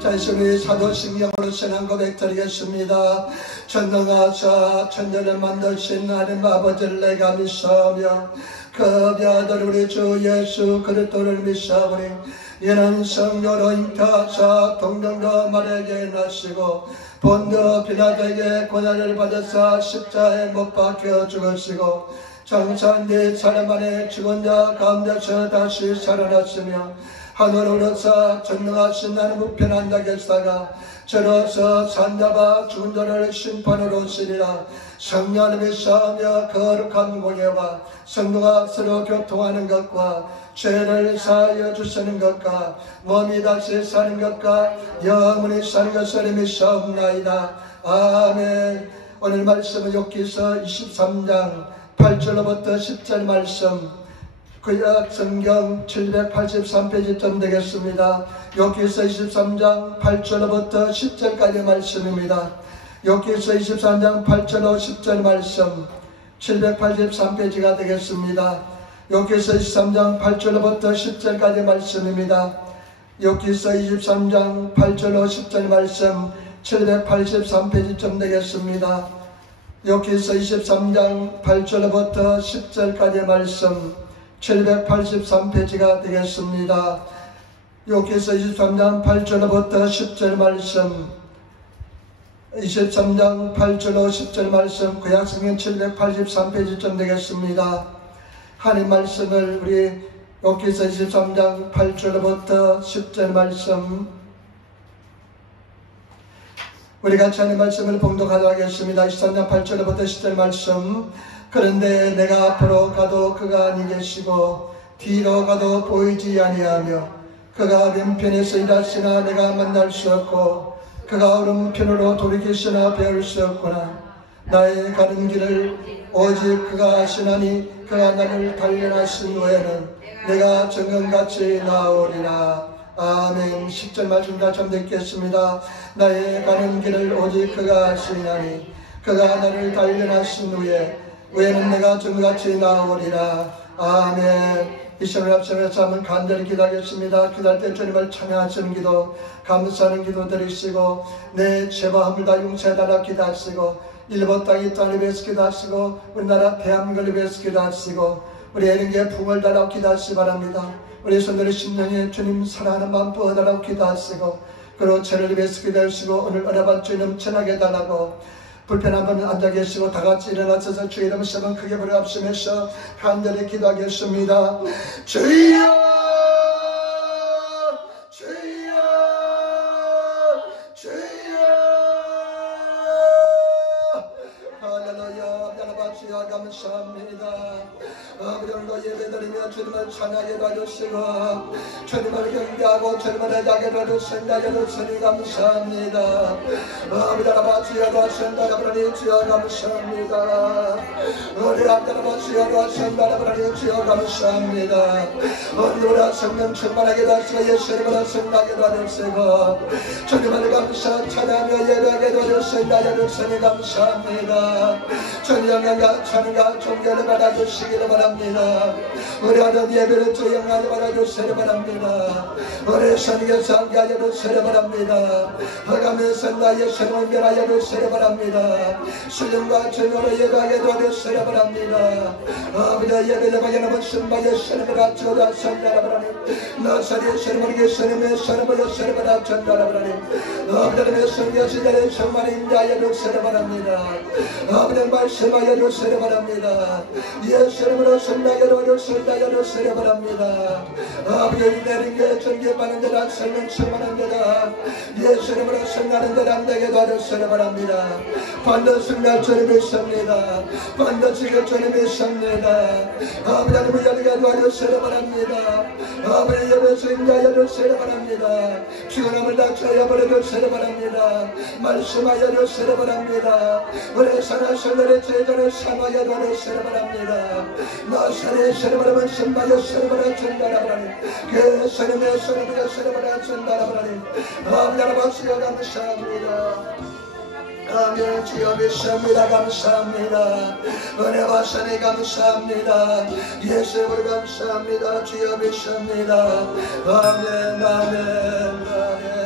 자신의 사도신경으로 신앙 고백드리겠습니다. 전능하사 천년을 만드신 하나님 아버지를 내가 믿사오며 그 아들 우리 주 예수 그리스도를 믿사오니 이는 성령으로 잉태하사 동정과 마리아에게 나시고 본드 빌라도에게 고난을 받으사 십자가에 못 박혀 죽으시고 장사한 뒤 사람 안에 죽은 자 가운데서 다시 살아났으며 하늘으로서 전능하신 하나님 우편한 자 계시다가 저로서 산자와 죽은 자를 심판으로 오시리라. 성령을 믿사오며 거룩한 공예와 성도가 서로 교통하는 것과 죄를 사하여 주시는 것과 몸이 다시 사는 것과 영원히 사는 것을 믿사옵나이다. 아멘. 오늘 말씀은 욥기서 23장 8절로부터 10절 말씀, 구약 성경 783페이지쯤 되겠습니다. 욥기서 23장 8절로부터 10절까지 말씀입니다. 욥기서 23장 8절로 10절 말씀 783페이지가 되겠습니다. 욥기서 23장 8절로부터 10절까지 말씀입니다. 욥기서 23장 8절로 10절 말씀 783페이지쯤 되겠습니다. 욥기서 23장 8절로부터 10절까지 말씀 783페이지가 되겠습니다. 욥기서 23장 8절로부터 10절 말씀 23장 8절로 10절 말씀 구약성경 783페이지쯤 되겠습니다. 하나님 말씀을 우리 욥기서 23장 8절로부터 10절 말씀 우리 같이 하나님 말씀을 봉독하도록 하겠습니다. 23장 8절로부터 10절 말씀. 그런데 내가 앞으로 가도 그가 아니 계시고 뒤로 가도 보이지 아니하며 그가 왼편에서 일하시나 내가 만날 수 없고 그가 오른편으로 돌이키시나 배울 수 없구나. 나의 가는 길을 오직 그가 아시나니 그가 나를 단련하신 후에는 내가 정금같이 나오리라. 아멘. 10절 말씀 다시 한번 읽겠습니다. 나의 가는 길을 오직 그가 아시나니 그가 나를 단련하신 후에는 내가 정금같이 나오리라. 아멘. 이 시간을 앞서서 한번 간절히 기도하겠습니다. 기도할 때 주님을 찬양하시는 기도, 감사하는 기도 드리시고 내 죄와 허물 다 용서해달라 기도하시고 일본 땅이 땅을 위해서 기도하시고 우리나라 대한민국을 위해서 기도하시고 우리 애는게 부흥을 달라고 기도하시기 바랍니다. 우리 손들의 심령에 주님 사랑하는 마음 부어달라고 기도하시고 그리고 죄를 위해서 기도하시고 오늘 은혜받은 주님 넘쳐나게 해달라고 불편한 분은 앉아 계시고 다 같이 일어나셔서 주의 이름 세번 크게 부르짖으면서 간절히 기도하겠습니다. 주여 주여 주여 할렐루야. 여러분 감사합니다. 오늘도 예배드리며 주님을 찬양해 봐주시고 주님을 경배하고 주님을 자게 봐주신다. 주님 감사합니다. 우리 아버지여도 신다라버니 주여 감사합니다. 우리 아버지여도 신다라버니 주여 감사합니다. 우리 성령 충만하게 하시고 예수님을 승하게 봐주시고 주님을 감사 찬양하며 예배하게 봐주신다. 주님 감사합니다. 주님 영광과 찬양과 존경을 받아주시기를 바랍니다. 우리 하는 예배를 주 영광을 받아주시기 바랍니다. 우리 선교사 함께하여 주시기 바랍니다. 허감에서 나의 생을 변하여 주시기 바랍니다. 수령과 증거로 예배하게 도와주시기 바랍니다. 아버지의 예배를 받아놓은 신바의 신을 갖추어다 선자라버라니 나사리의 신을 예수님의 신을 보여주시기 바랍니다. 아버지의 선교사들의 정말 인자하여 주시기 바랍니다. 아버지의 말씀하여 주시기 바랍니다. 예수님으로 선나게 도와주신다여 주시기 바랍니다. 아버지의 내린 게 전개받는 데다 성령 충만한 데다 예수님으로 승하는 데다 안되게 도와주시기 바랍니다. 반드시 날 주님 믿습니다. 반드시 그 주님 믿습니다. 아버지 하나님을 열게 도와주시기 바랍니다. 아버지 예배에서 인자하여 주시기 바랍니다. 피곤함을 닥쳐야 버려주시기 바랍니다. 말씀하여 주시기 바랍니다. 우리 사랑하는 제자를 삼하여 도와주시기 바랍니다. 나사렛 세례받으면 신바여 세례받아 전달하라니 그 세례의 세례받아 세례받아 전달하라니 아버지 아버지여 감사합니다. 아멘. 주여 믿습니다. 감사합니다. 은혜와 선에 감사합니다. 예수를 감사합니다. 주여 믿습니다. 아멘 아멘 아멘.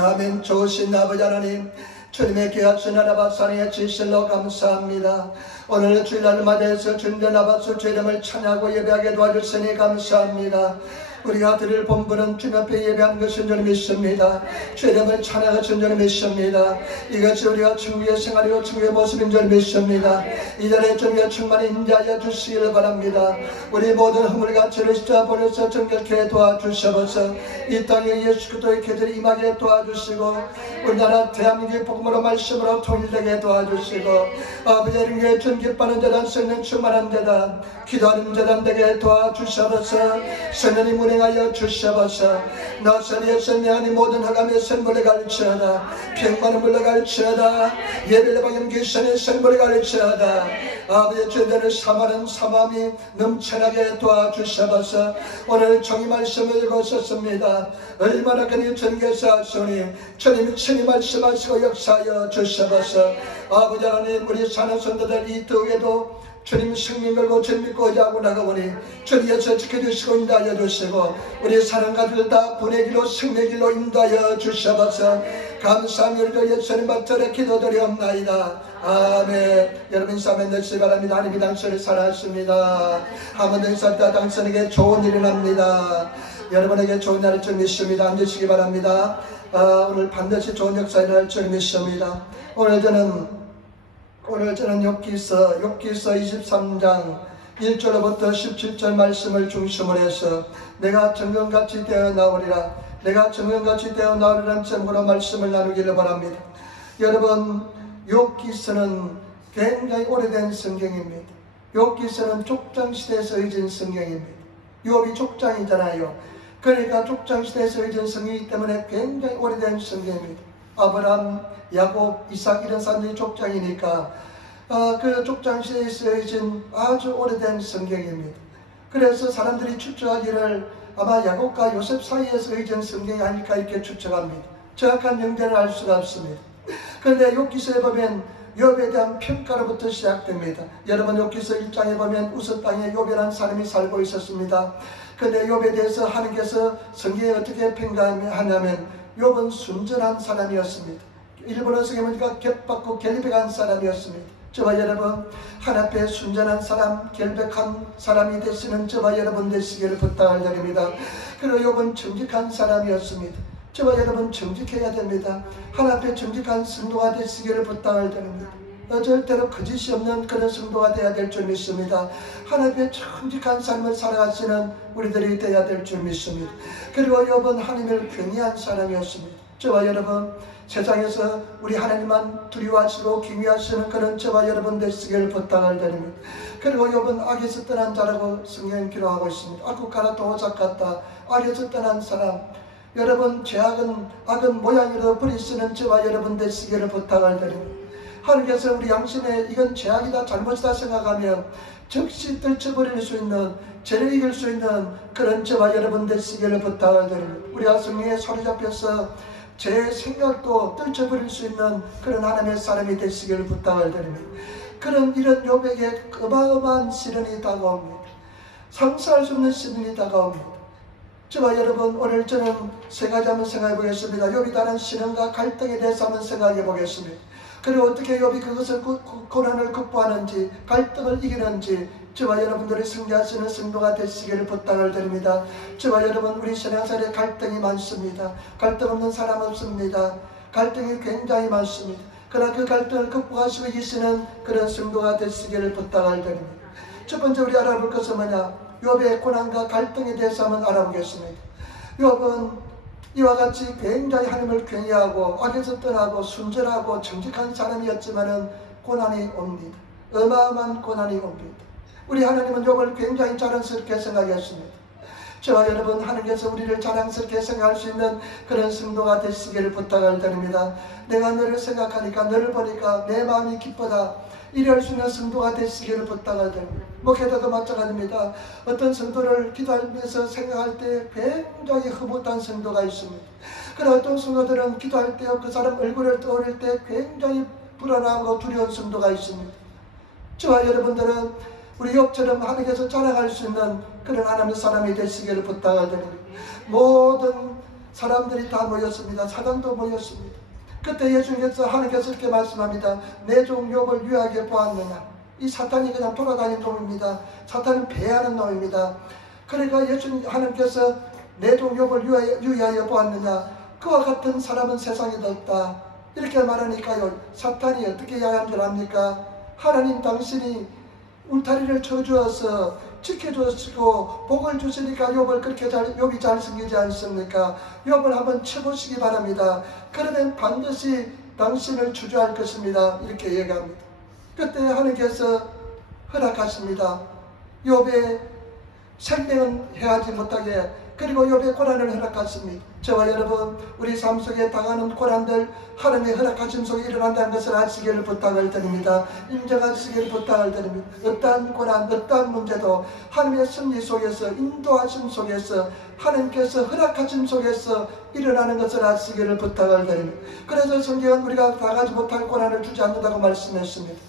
아멘. 좋으신 아버지 하나님, 주님의 귀하신 하나님 사랑의 진실로 감사합니다. 오늘 주일날을 맞이해서 주님의 나바수 주 이름을 찬양하고 예배하게 도와주시니 감사합니다. 우리가 드릴 본분은 주님 앞에 예배한 것인 줄 믿습니다. 주 이름을 찬양하신 줄 믿습니다. 이것이 우리가 천국의 생활이고 천국의 모습인 줄 믿습니다. 이 자리에 주님의 충만히 인자하여 주시기를 바랍니다. 우리 모든 허물 가치를 십자버려서 정결케 도와주셔서 이 땅에 예수 그리스도의 계절이 임하게 도와주시고 우리나라 대한민국의 복음으로 말씀으로 통일되게 도와주시고 아버지 이름에 준 기뻐하는 재단 성령 충만한 재단 기도하는 재단 되게 도와주셔서 성령님 운행하여 주셔서 나사리에서 내 안에 모든 흑암의 선물을 갈지어다 평만을 물러갈지어다 예배를 방임 귀신의 선물을 갈지어다 아버지의 죄들을 사하는 사마음이 넘쳐나게 도와주셔서 오늘 종이 말씀을 읽었었습니다. 얼마나 그니 전개서 하소니 주님이 친히 말씀하시고 역사하여 주셔서 아버지 하나님 우리 사는 성도들 이 더위에도 주님 생명 걸고 주님 믿고 자고 나가보니 주님께서 지켜주시고 인도하여 주시고 우리 사는 가족들 다 분의 길로 생명의 길로 인도하여 주셔서 감사합니다. 예수님 받들어 기도드리옵나이다. 아멘. 여러분 인사하면 되시기 바랍니다. 하나님이 당신을 사랑하십니다. 한 번 더 인사합니다. 당신에게 좋은 일이 납니다. 여러분에게 좋은 날을 줄 믿습니다. 앉으시기 바랍니다. 오늘 반드시 좋은 역사 일어날 줄 믿습니다. 오늘 저는 욥기서 23장 1절로부터 17절 말씀을 중심으로 해서 내가 정금같이 되어 나오리라 내가 정금같이 되어 나오리라는 제목으로 말씀을 나누기를 바랍니다. 여러분 욥기서는 굉장히 오래된 성경입니다. 욥기서는 족장시대에서 잊은 성경입니다. 욥이 족장이잖아요. 그러니까 족장시대에서 잊은 성경이기 때문에 굉장히 오래된 성경입니다. 아브라함, 야곱, 이삭 이런 사람들이 족장이니까 그 족장시대에서 잊은 아주 오래된 성경입니다. 그래서 사람들이 추측하기를 아마 야곱과 요셉 사이에서 잊은 성경이 아닐까 이렇게 추측합니다. 정확한 명제를 알 수가 없습니다. 그런데 욥기서에 보면 욥에 대한 평가로부터 시작됩니다. 여러분 욥기서 1장에 보면 우스 땅에 욥이라는 사람이 살고 있었습니다. 그런데 욥에 대해서 하나님께서 성경에 어떻게 평가하냐면 욥은 순전한 사람이었습니다. 일본어 성경에 보니까 격받고 결백한 사람이었습니다. 저와 여러분 하나님 앞에 순전한 사람, 결백한 사람이 되시는 저와 여러분 되시기를 부탁을 드립니다. 그리고 욥은 정직한 사람이었습니다. 저와 여러분 정직해야 됩니다. 하나님 앞에 정직한 성도가 되시기를 부탁을 드립니다. 절대로 거짓이 없는 그런 성도가 되어야 될 줄 믿습니다. 하나님 앞에 정직한 삶을 살아가시는 우리들이 되어야 될 줄 믿습니다. 그리고 욥은 하나님을 경외한 사람이었습니다. 저와 여러분 세상에서 우리 하나님만 두려워하시고 경외하시는 그런 저와 여러분 되시기를 부탁을 드립니다. 그리고 욥은 악에서 떠난 자라고 성경은 기록하고 있습니다. 악국가라 도작 같다. 악에서 떠난 사람. 여러분 악은 모양으로 버리시는 저와 여러분 되시기를 부탁을 드립니다. 하나님께서 우리 양심에 이건 죄악이다 잘못이다 생각하면 즉시 떨쳐버릴 수 있는 죄를 이길 수 있는 그런 저와 여러분 되시기를 부탁을 드립니다. 우리가 성령에 소리 잡혀서 제 생각도 떨쳐버릴 수 있는 그런 하나님의 사람이 되시기를 부탁을 드립니다. 이런 욥에게 어마어마한 시련이 다가옵니다. 상상할 수 없는 시련이 다가옵니다. 저와 여러분 오늘 저는 세 가지 한번 생각해 보겠습니다. 욥이 다른 시련과 갈등에 대해서 한번 생각해 보겠습니다. 그리고 어떻게 욥이 그것을 고난을 극복하는지 갈등을 이기는지 저와 여러분들이 승리하시는 성도가 되시기를 부탁을 드립니다. 저와 여러분 우리 신앙생활에 갈등이 많습니다. 갈등 없는 사람 없습니다. 갈등이 굉장히 많습니다. 그러나 그 갈등을 극복하시고 이기시는 그런 성도가 되시기를 부탁을 드립니다. 첫 번째 우리 알아볼 것은 뭐냐? 욥의 고난과 갈등에 대해서 한번 알아보겠습니다. 욥은 이와 같이 굉장히 하나님을 경외하고 악에서 떠나고 순전하고 정직한 사람이었지만은 고난이 옵니다. 어마어마한 고난이 옵니다. 우리 하나님은 욥을 굉장히 자랑스럽게 생각했습니다. 저와 여러분 하나님께서 우리를 자랑스럽게 생각할 수 있는 그런 성도가 되시기를 부탁을 드립니다. 내가 너를 생각하니까 너를 보니까 내 마음이 기쁘다. 이럴 수 있는 성도가 되시기를 부탁을 드립니다. 목회자도 마찬가지입니다. 어떤 성도를 기도하면서 생각할 때 굉장히 흐뭇한 성도가 있습니다. 그러나 어떤 성도들은 기도할 때 그 사람 얼굴을 떠올릴 때 굉장히 불안하고 두려운 성도가 있습니다. 저와 여러분들은 우리 욥처럼 하나님께서 자랑할 수 있는 그런 하나님의 사람이 되시기를 부탁을 드립니다. 모든 사람들이 다 모였습니다. 사단도 모였습니다. 그때 예수님께서 하나님께서 이렇게 말씀합니다. 내 종 욥을 유하게 보았느냐. 이 사탄이 그냥 돌아다니는 놈입니다. 사탄은 배하는 놈입니다. 그러니까 예수님 하나님께서 내 종 욥을 유하여 보았느냐. 그와 같은 사람은 세상에 없다. 이렇게 말하니까요. 사탄이 어떻게 야한 줄 압니까? 하나님 당신이 울타리를 쳐주어서 지켜주시고 복을 주시니까 욥을 그렇게 욥이 잘 섬기지 않습니까? 욥을 한번 쳐보시기 바랍니다. 그러면 반드시 당신을 주저할 것입니다. 이렇게 얘기합니다. 그때 하나님께서 허락하십니다. 욥의 생명은 해하지 못하게, 그리고 욥의 고난을 허락하십니다. 저와 여러분, 우리 삶 속에 당하는 고난들 하나님의 허락하심 속에 일어난다는 것을 아시기를 부탁을 드립니다. 인정하시기를 부탁을 드립니다. 어떠한 고난, 어떠한 문제도 하나님의 섭리 속에서, 인도하심 속에서, 하나님께서 허락하심 속에서 일어나는 것을 아시기를 부탁을 드립니다. 그래서 성경은 우리가 당하지 못할 고난을 주지 않는다고 말씀했습니다.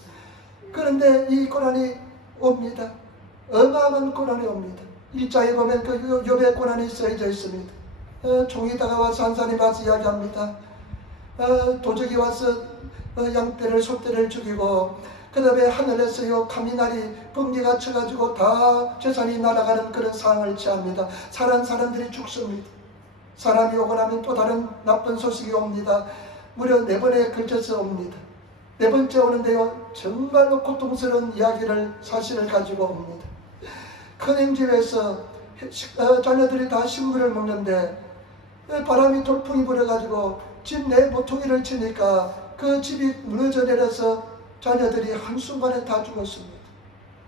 그런데 이 고난이 옵니다. 어마어마한 고난이 옵니다. 1장에 보면 그 욥의 고난이 쓰여져 있습니다. 종이 다가와서 한 사람이 와서 이야기합니다. 도적이 와서 양떼를 소떼를 죽이고, 그 다음에 하늘에서요 가미나리 번개가 쳐가지고 다 재산이 날아가는 그런 상황을 취합니다. 사는 사람들이 죽습니다. 사람이 오고 나면 또 다른 나쁜 소식이 옵니다. 무려 4번에 걸쳐서 옵니다. 4번째 오는데요 정말로 고통스러운 이야기를, 사실을 가지고 옵니다. 큰 집에서 자녀들이 다 식물을 먹는데 바람이 돌풍이 불어가지고 집 내 모퉁이를 치니까 그 집이 무너져 내려서 자녀들이 한순간에 다 죽었습니다.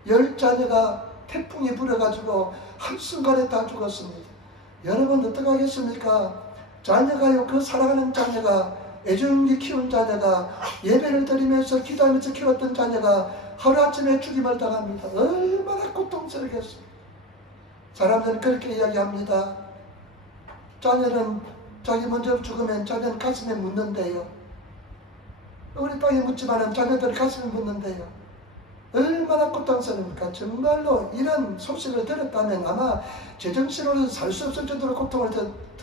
10자녀가 태풍이 불어가지고 한순간에 다 죽었습니다. 여러분 어떻게 하겠습니까? 자녀가요, 그 사랑하는 자녀가, 애정기 키운 자녀가, 예배를 드리면서 기도하면서 키웠던 자녀가 하루아침에 죽임을 당합니다. 얼마나 고통스럽겠습니까? 사람들은 그렇게 이야기합니다. 자녀는 자기 먼저 죽으면 자녀는 가슴에 묻는데요. 우리 땅에 묻지만은 자녀들은 가슴에 묻는데요. 얼마나 고통스럽습니까? 정말로 이런 소식을 들었다면 아마 제정신으로 살 수 없을 정도로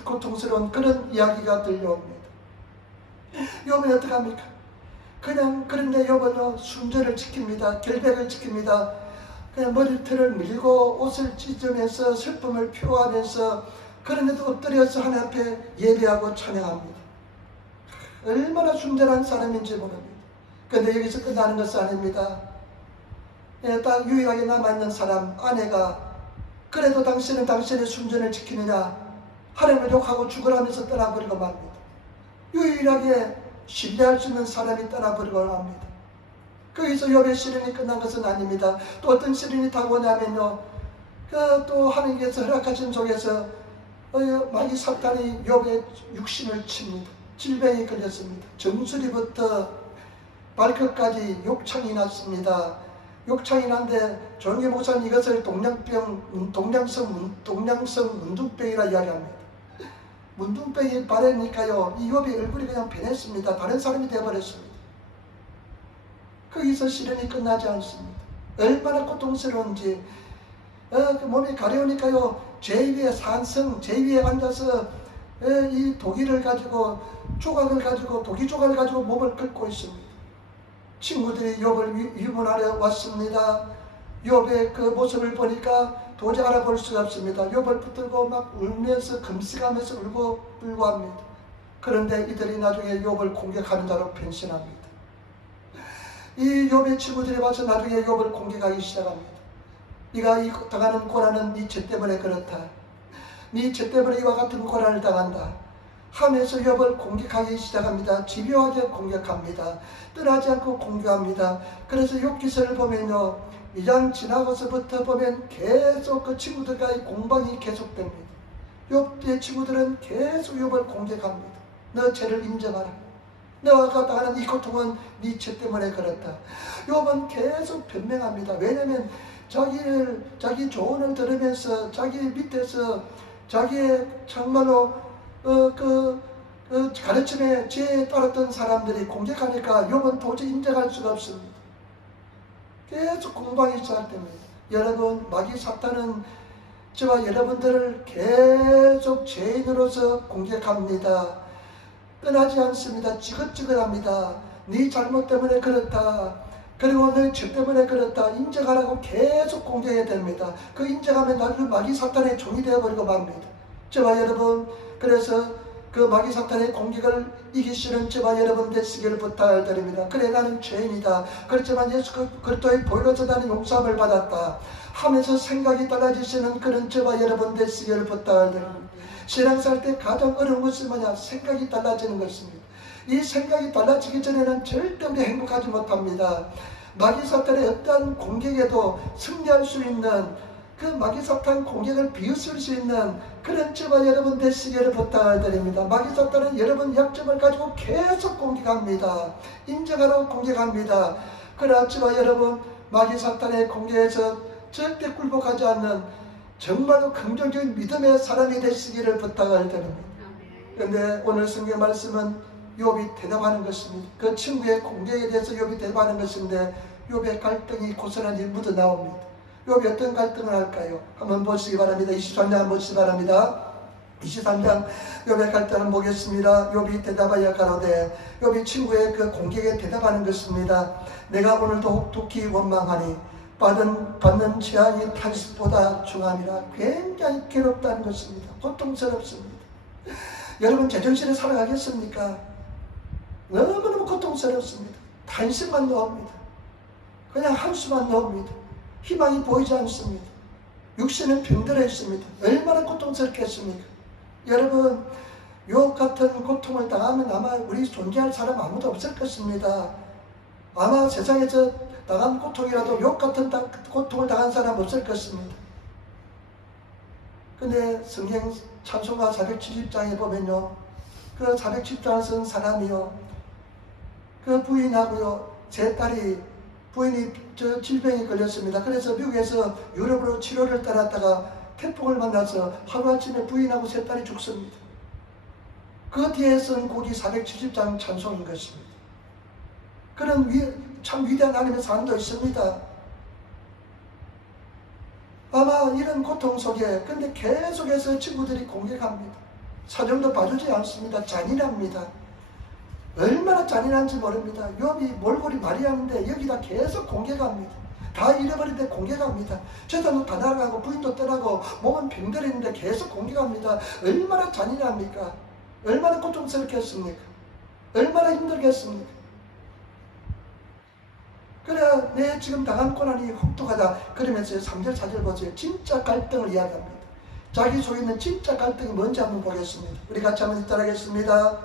고통스러운 그런 이야기가 들려옵니다. 욥은 어떻게 합니까? 그냥, 그런데 욥은 순전을 지킵니다. 결백을 지킵니다. 그냥 머리털을 밀고 옷을 찢으면서 슬픔을 표하면서, 그런데도 엎드려서 하나님 앞에 예배하고 찬양합니다. 얼마나 순전한 사람인지 모릅니다. 그런데 여기서 끝나는 것은 아닙니다. 딱 유일하게 남아있는 사람, 아내가, 그래도 당신은 당신의 순전을 지키느냐, 하나님을 욕하고 죽으라면서 떠나버리고 맙니다. 유일하게 신뢰할 수 있는 사람이 떠나버리고 맙니다. 거기서 욥의 시련이 끝난 것은 아닙니다. 또 어떤 시련이 다가오냐면요, 또 하나님께서 허락하신 속에서 마귀 사탄이 욥의 육신을 칩니다. 질병이 걸렸습니다. 정수리부터 발끝까지 욕창이 났습니다. 욕창이 난데 조용히 목사는 이것을 동량성 문둥병이라 이야기합니다. 문둥병이 바래니까요, 이 욥의 얼굴이 그냥 변했습니다. 다른 사람이 되어버렸습니다. 거기서 시련이 끝나지 않습니다. 얼마나 고통스러운지, 몸이 가려우니까요, 제2의 산성, 제2에 앉아서 이 독이를 가지고, 조각을 가지고, 독이 조각을 가지고 몸을 긁고 있습니다. 친구들이 욥을 유문하러 왔습니다. 욥의 그 모습을 보니까 도저히 알아볼 수가 없습니다. 욥을 붙들고 막 울면서 금식하면서 울고 불고합니다. 그런데 이들이 나중에 욥을 공격하는 자로 변신합니다. 이 욥의 친구들이 와서 나중에 욥을 공격하기 시작합니다. 네가 당하는 고난은 네 죄 때문에 그렇다. 네 죄 때문에 이와 같은 고난을 당한다 하면서 욥을 공격하기 시작합니다. 집요하게 공격합니다. 떠나지 않고 공격합니다. 그래서 욥기서를 보면요, 2장 지나고서부터 보면 계속 그 친구들과의 공방이 계속됩니다. 욥의 친구들은 계속 욥을 공격합니다. 너 죄를 인정하라. 너가 당하는 이 고통은 네 죄 때문에 그렇다. 욥은 계속 변명합니다. 왜냐하면 자기 조언을 들으면서 자기 밑에서 자기의 정말로 가르침에 지혜에 따랐던 사람들이 공격하니까 욥은 도저히 인정할 수가 없습니다. 계속 공방이 시작됩니다. 여러분, 마귀 사탄은 저와 여러분들을 계속 죄인으로서 공격합니다. 떠나지 않습니다. 지긋지긋합니다. 네 잘못 때문에 그렇다. 그리고 너 죄 때문에 그렇다. 인정하라고 계속 공격해야 됩니다. 그 인정하면 나중에 마귀 사탄의 종이 되어버리고 맙니다. 저와 여러분, 그래서 그 마귀 사탄의 공격을 이기시는 저와 여러분 되시기를 부탁드립니다. 그래 나는 죄인이다. 그렇지만 예수 그리스도의 보혈로서 나는 용서함을 받았다 하면서 생각이 달라지시는 그런 저와 여러분 되시기를 부탁드립니다. 신앙생활 때 가장 어려운 것은 뭐냐? 생각이 달라지는 것입니다. 이 생각이 달라지기 전에는 절대 우리 행복하지 못합니다. 마귀 사탄의 어떠한 공격에도 승리할 수 있는 그 마귀 사탄 공격을 비웃을 수 있는 그런 저와 여러분 되시기를 부탁드립니다. 마귀 사탄은 여러분 약점을 가지고 계속 공격합니다. 인정하라고 공격합니다. 그러나 저와 여러분 마귀 사탄의 공격에서 절대 굴복하지 않는 정말로 긍정적인 믿음의 사람이 되시기를 부탁을 드립니다. 그런데 오늘 성경 말씀은 욥이 대답하는 것입니다. 그 친구의 공격에 대해서 욥이 대답하는 것인데 욥의 갈등이 고스란히 묻어 나옵니다. 욥이 어떤 갈등을 할까요? 한번 보시기 바랍니다. 23장 한번 보시기 바랍니다. 23장 욥의 갈등을 보겠습니다. 욥이 대답하여 가로되, 욥이 친구의 그 공격에 대답하는 것입니다. 내가 오늘도 혹독히 원망하니 받는 재앙이 탄식보다 중함이라. 굉장히 괴롭다는 것입니다. 고통스럽습니다. 여러분 제정신에 살아가겠습니까? 너무너무 고통스럽습니다. 탄식만 나옵니다. 그냥 한숨만 나옵니다. 희망이 보이지 않습니다. 육신은 병들어 있습니다. 얼마나 고통스럽겠습니까? 여러분 욥 같은 고통을 당하면 아마 우리 존재할 사람 아무도 없을 것입니다. 아마 세상에서 당한 고통이라도 욥 같은 고통을 당한 사람 없을 것입니다. 근데 성경 찬송가 470장에 보면요, 그 470장을 쓴 사람이요, 그 부인하고요, 제 딸이, 부인이 질병에 걸렸습니다. 그래서 미국에서 유럽으로 치료를 떠났다가 태풍을 만나서 하루아침에 부인하고 세 딸이 죽습니다. 그 뒤에 쓴 곡이 470장 찬송인 것입니다. 그런 참 위대한 하나님의 사람도 있습니다. 아마 이런 고통 속에 근데 계속해서 친구들이 공격합니다. 사정도 봐주지 않습니다. 잔인합니다. 얼마나 잔인한지 모릅니다. 욥이 몰골이 말이 하는데 여기다 계속 공격합니다. 다 잃어버린데 공격합니다. 재산도 다 날아가고 부인도 떠나고 몸은 병들어 있는데 계속 공격합니다. 얼마나 잔인합니까? 얼마나 고통스럽겠습니까? 얼마나 힘들겠습니까? 그래야 내 지금 당한 고난이 혹독하다 그러면서 3절 4절 보세요. 진짜 갈등을 이야기합니다. 자기 속에 있는 진짜 갈등이 뭔지 한번 보겠습니다. 우리 같이 한번 읽도록하겠습니다.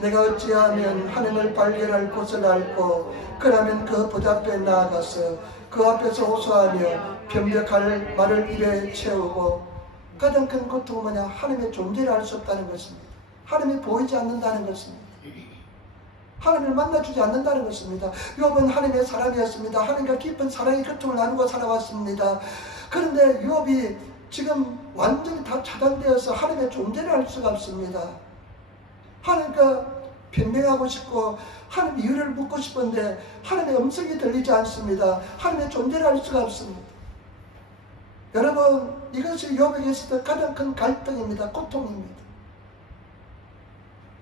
내가 어찌하면 하나님을 발견할 곳을 알고 그러면 그 보좌 앞에 나아가서 그 앞에서 호소하며 변벽할 말을 입에 채우고. 가장 큰 고통은 뭐냐? 하나님의 존재를 알 수 없다는 것입니다. 하나님이 보이지 않는다는 것입니다. 하나님을 만나주지 않는다는 것입니다. 욥은 하나님의 사람이었습니다. 하나님과 깊은 사랑의 교통을 나누고 살아왔습니다. 그런데 욥이 지금 완전히 다 차단되어서 하나님의 존재를 알 수가 없습니다. 하나님과 변명하고 싶고 하나님 이유를 묻고 싶은데 하나님의 음성이 들리지 않습니다. 하나님의 존재를 알 수가 없습니다. 여러분, 이것이 욥에게 있었던 가장 큰 갈등입니다. 고통입니다.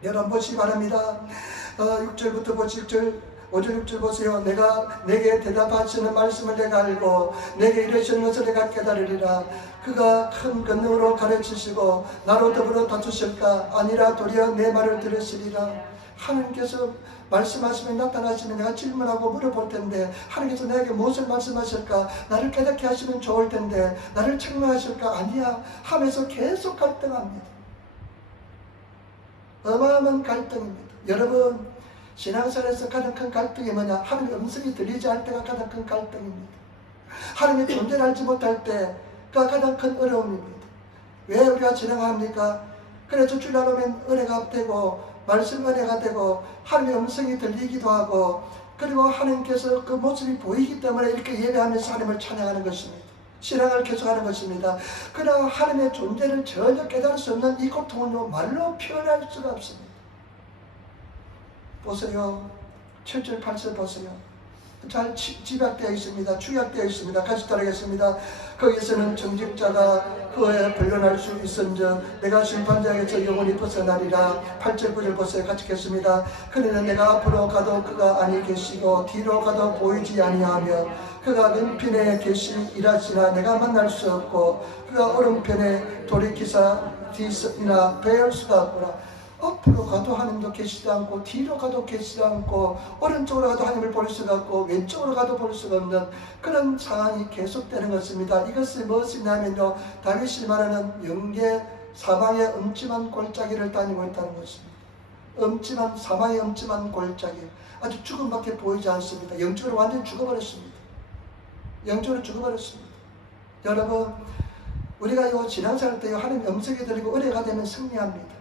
여러분 보시기 바랍니다. 6절부터 보시고 5절 6절 보세요. 내게 대답하시는 말씀을 내가 알고 내게 이르시는 것을 내가 깨달으리라. 그가 큰 권능으로 가르치시고 나로 더불어 다투실까? 아니라 도리어 내 말을 들으시리라. 하나님께서 말씀하시면 나타나시면 내가 질문하고 물어볼 텐데 하나님께서 내게 무엇을 말씀하실까? 나를 깨닫게 하시면 좋을 텐데 나를 책망하실까? 아니야 하면서 계속 갈등합니다. 어마어마한 갈등입니다. 여러분, 신앙생활에서 가장 큰 갈등이 뭐냐? 하나님의 음성이 들리지 않을 때가 가장 큰 갈등입니다. 하나님의 존재를 알지 못할 때가 가장 큰 어려움입니다. 왜 우리가 진행합니까? 그래서 주일날 오면 은혜가 되고 말씀 은혜가 되고 하나님의 음성이 들리기도 하고 그리고 하나님께서 그 모습이 보이기 때문에 이렇게 예배하면서 하나님을 찬양하는 것입니다. 신앙을 계속하는 것입니다. 그러나 하나님의 존재를 전혀 깨달을 수 없는 이 고통은 말로 표현할 수가 없습니다. 보세요. 7절 8절 보세요. 잘 집약되어 있습니다. 축약되어 있습니다. 같이 따르겠습니다. 거기서는 정직자가 그에 변론할 수 있은즉 내가 심판자에게서 영원히 벗어나리라. 8절 9절 보세요. 같이 읽겠습니다. 그는 내가 앞으로 가도 그가 아니 계시고 뒤로 가도 보이지 아니하며 그가 왼편에 계시이라지나 내가 만날 수 없고 그가 오른편에 돌이키사 뒤이나 배울 수가 없구나. 앞으로 가도 하나님도 계시지 않고 뒤로 가도 계시지 않고 오른쪽으로 가도 하나님을 볼 수가 없고 왼쪽으로 가도 볼 수가 없는 그런 상황이 계속되는 것입니다. 이것이 무엇이냐면요, 다윗이 말하는 영계 사망의 엄침한 골짜기를 다니고 있다는 것입니다. 사망의 엄침한 골짜기, 아주 죽음밖에 보이지 않습니다. 영적으로 완전히 죽어버렸습니다. 영적으로 죽어버렸습니다. 여러분, 우리가 이 신앙생활 때 하나님 음성이 들리고 은혜가 되면 승리합니다.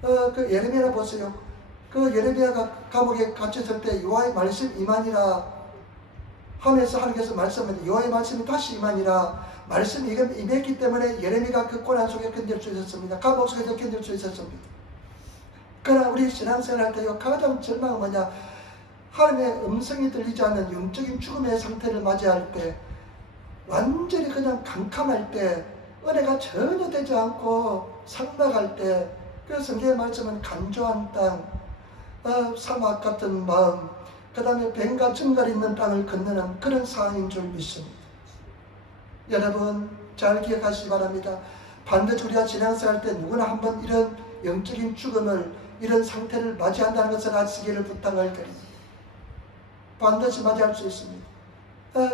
그 예레미야 보세요. 그 예레미야가 감옥에 갇혔을 때 여호와의 말씀 임하니라 하면서 하나님께서 말씀합니다. 여호와의 말씀이 다시 임하니라. 말씀이 임했기 때문에 예레미야가 그 고난 속에 견딜 수 있었습니다. 감옥 속에서 견딜 수 있었습니다. 그러나 우리 신앙생활 할 때 가장 절망은 뭐냐? 하나님의 음성이 들리지 않는 영적인 죽음의 상태를 맞이할 때, 완전히 그냥 캄캄할 때, 은혜가 전혀 되지 않고 삭막할 때, 그 성경의 말씀은 간조한 땅, 사막 같은 마음, 그 다음에 뱀과 증갈 있는 땅을 건너는 그런 상황인 줄 믿습니다. 여러분 잘 기억하시기 바랍니다. 반드시 우리가 신앙생활 때 누구나 한번 이런 영적인 죽음을, 이런 상태를 맞이한다는 것을 아시기를 부탁을 드립니다. 반드시 맞이할 수 있습니다.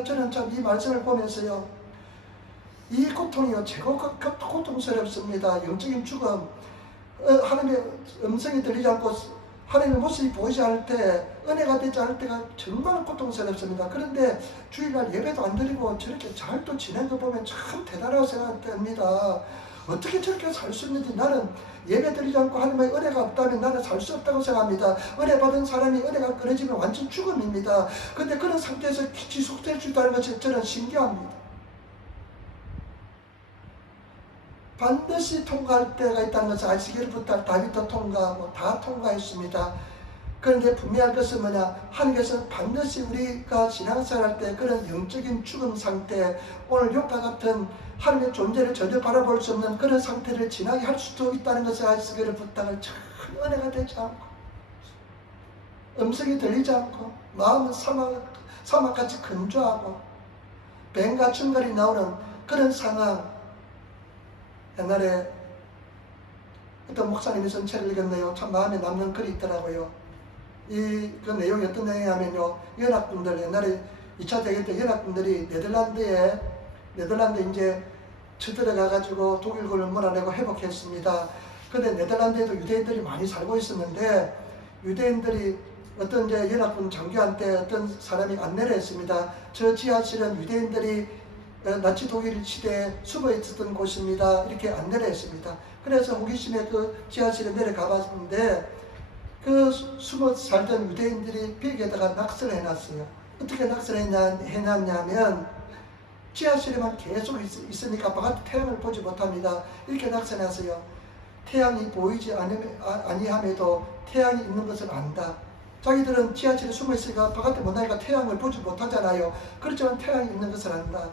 저는 참 이 말씀을 보면서요, 이 고통이요 최고 고통스럽습니다. 영적인 죽음, 하나님의 음성이 들리지 않고 하나님의 모습이 보이지 않을 때, 은혜가 되지 않을 때가 정말 고통스럽습니다. 그런데 주일날 예배도 안 드리고 저렇게 잘 또 지낸 거 보면 참 대단하다고 생각됩니다. 어떻게 저렇게 살 수 있는지. 나는 예배 드리지 않고 하나님의 은혜가 없다면 나는 살 수 없다고 생각합니다. 은혜 받은 사람이 은혜가 끊어지면 완전 죽음입니다. 그런데 그런 상태에서 지속될 수 있다는 것이 저는 신기합니다. 반드시 통과할 때가 있다는 것을 아시기를 부탁. 다윗도 통과하고 다 통과했습니다. 그런데 분명할 것은 뭐냐? 하나님께서 반드시 우리가 신앙생활 할 때 그런 영적인 죽음 상태, 오늘 욥과 같은 하나님의 존재를 전혀 바라볼 수 없는 그런 상태를 지나게 할 수도 있다는 것을 아시기를 부탁을. 참 은혜가 되지 않고, 음성이 들리지 않고, 마음은 사막같이 건조하고 뱀과 충갈이 나오는 그런 상황. 옛날에 어떤 목사님이 쓴 책을 읽었네요. 참 마음에 남는 글이 있더라고요. 그 내용이 어떤 내용이냐면요, 연합군들, 옛날에 2차 대전 때 연합군들이 네덜란드 이제 쳐들어가가지고 독일군을 몰아내고 회복했습니다. 근데 네덜란드에도 유대인들이 많이 살고 있었는데, 유대인들이 어떤 이제 연합군 장교한테 어떤 사람이 안내를 했습니다. 저 지하실은 유대인들이 나치 독일 시대에 숨어 있었던 곳입니다. 이렇게 안내를 했습니다. 그래서 호기심에 그 지하실에 내려가 봤는데, 그 숨어 살던 유대인들이 벽에다가 낙서를 해놨어요. 어떻게 낙서를 해놨냐면, 지하실에만 계속 있으니까 바깥 태양을 보지 못합니다. 이렇게 낙서해놨어요. 태양이 보이지 아니함에도 태양이 있는 것을 안다. 자기들은 지하실에 숨어 있으니까 바깥에 못 나니까 태양을 보지 못하잖아요. 그렇지만 태양이 있는 것을 안다.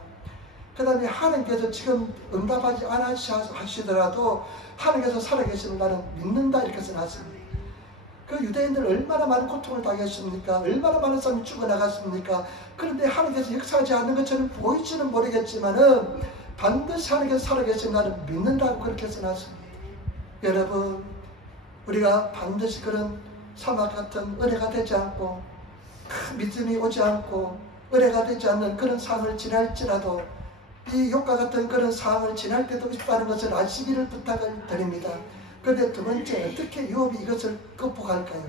그 다음에 하나님께서 지금 응답하지 않으시더라도 하나님께서 살아계심을 나는 믿는다. 이렇게 써놨습니다. 그 유대인들 얼마나 많은 고통을 당했습니까? 얼마나 많은 사람이 죽어나갔습니까? 그런데 하나님께서 역사하지 않는 것처럼 보이지는 모르겠지만은 반드시 하나님께서 살아계심을 나는 믿는다고 그렇게 써놨습니다. 여러분, 우리가 반드시 그런 사막 같은 은혜가 되지 않고, 믿음이 오지 않고 은혜가 되지 않는 그런 상황을 지날지라도 이 욥과 같은 그런 상황을 지날 때도 있다는 것을 아시기를 부탁을 드립니다. 그런데 두 번째, 어떻게 욥이 이것을 극복할까요?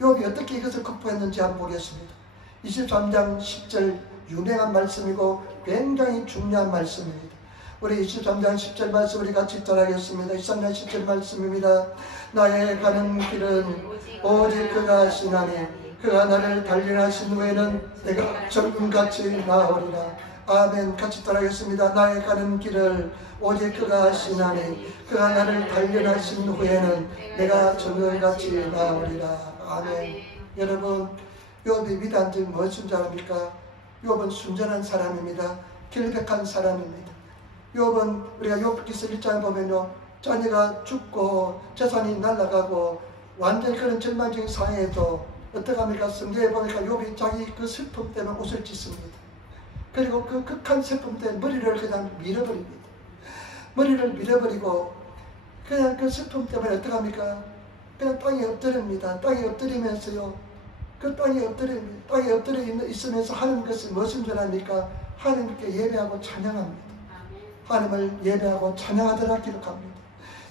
욥이 어떻게 이것을 극복했는지 한번 보겠습니다. 23장 10절 유명한 말씀이고 굉장히 중요한 말씀입니다. 우리 23장 10절 말씀 우리 같이 따라하겠습니다. 23장 10절 말씀입니다. 나의 가는 길은 오직 그가 하시나니 그가 나를 단련하신 후에는 내가 정금같이 나으리라. 아멘. 같이 따라하겠습니다. 나의 가는 길을 오직 그가 하시나니 그가 나를 단련하신 후에는 내가 정금같이 나으리라. 아멘. 여러분, 욥이 위대한 점이 무엇인 줄 압니까? 욥은 순전한 사람입니다. 결백한 사람입니다. 욥은 우리가 욥기서 1장에 보면요, 자녀가 죽고 재산이 날아가고 완전히 그런 절망적인 상황에도 어떻게 합니까? 성경에 보니까 욥이 자기 그 슬픔 때문에 옷을 찢습니다. 그리고 그 극한 슬픔 때문에 머리를 그냥 밀어버립니다. 머리를 밀어버리고 그냥 그 슬픔 때문에 어떻게 합니까? 그냥 땅에 엎드립니다. 땅에 엎드리면서요, 그 땅에 엎드려 있으면서 하는 것이 무엇인 줄 압니까? 하나님께 예배하고 찬양합니다. 하나님을 예배하고 찬양하더라 기록합니다.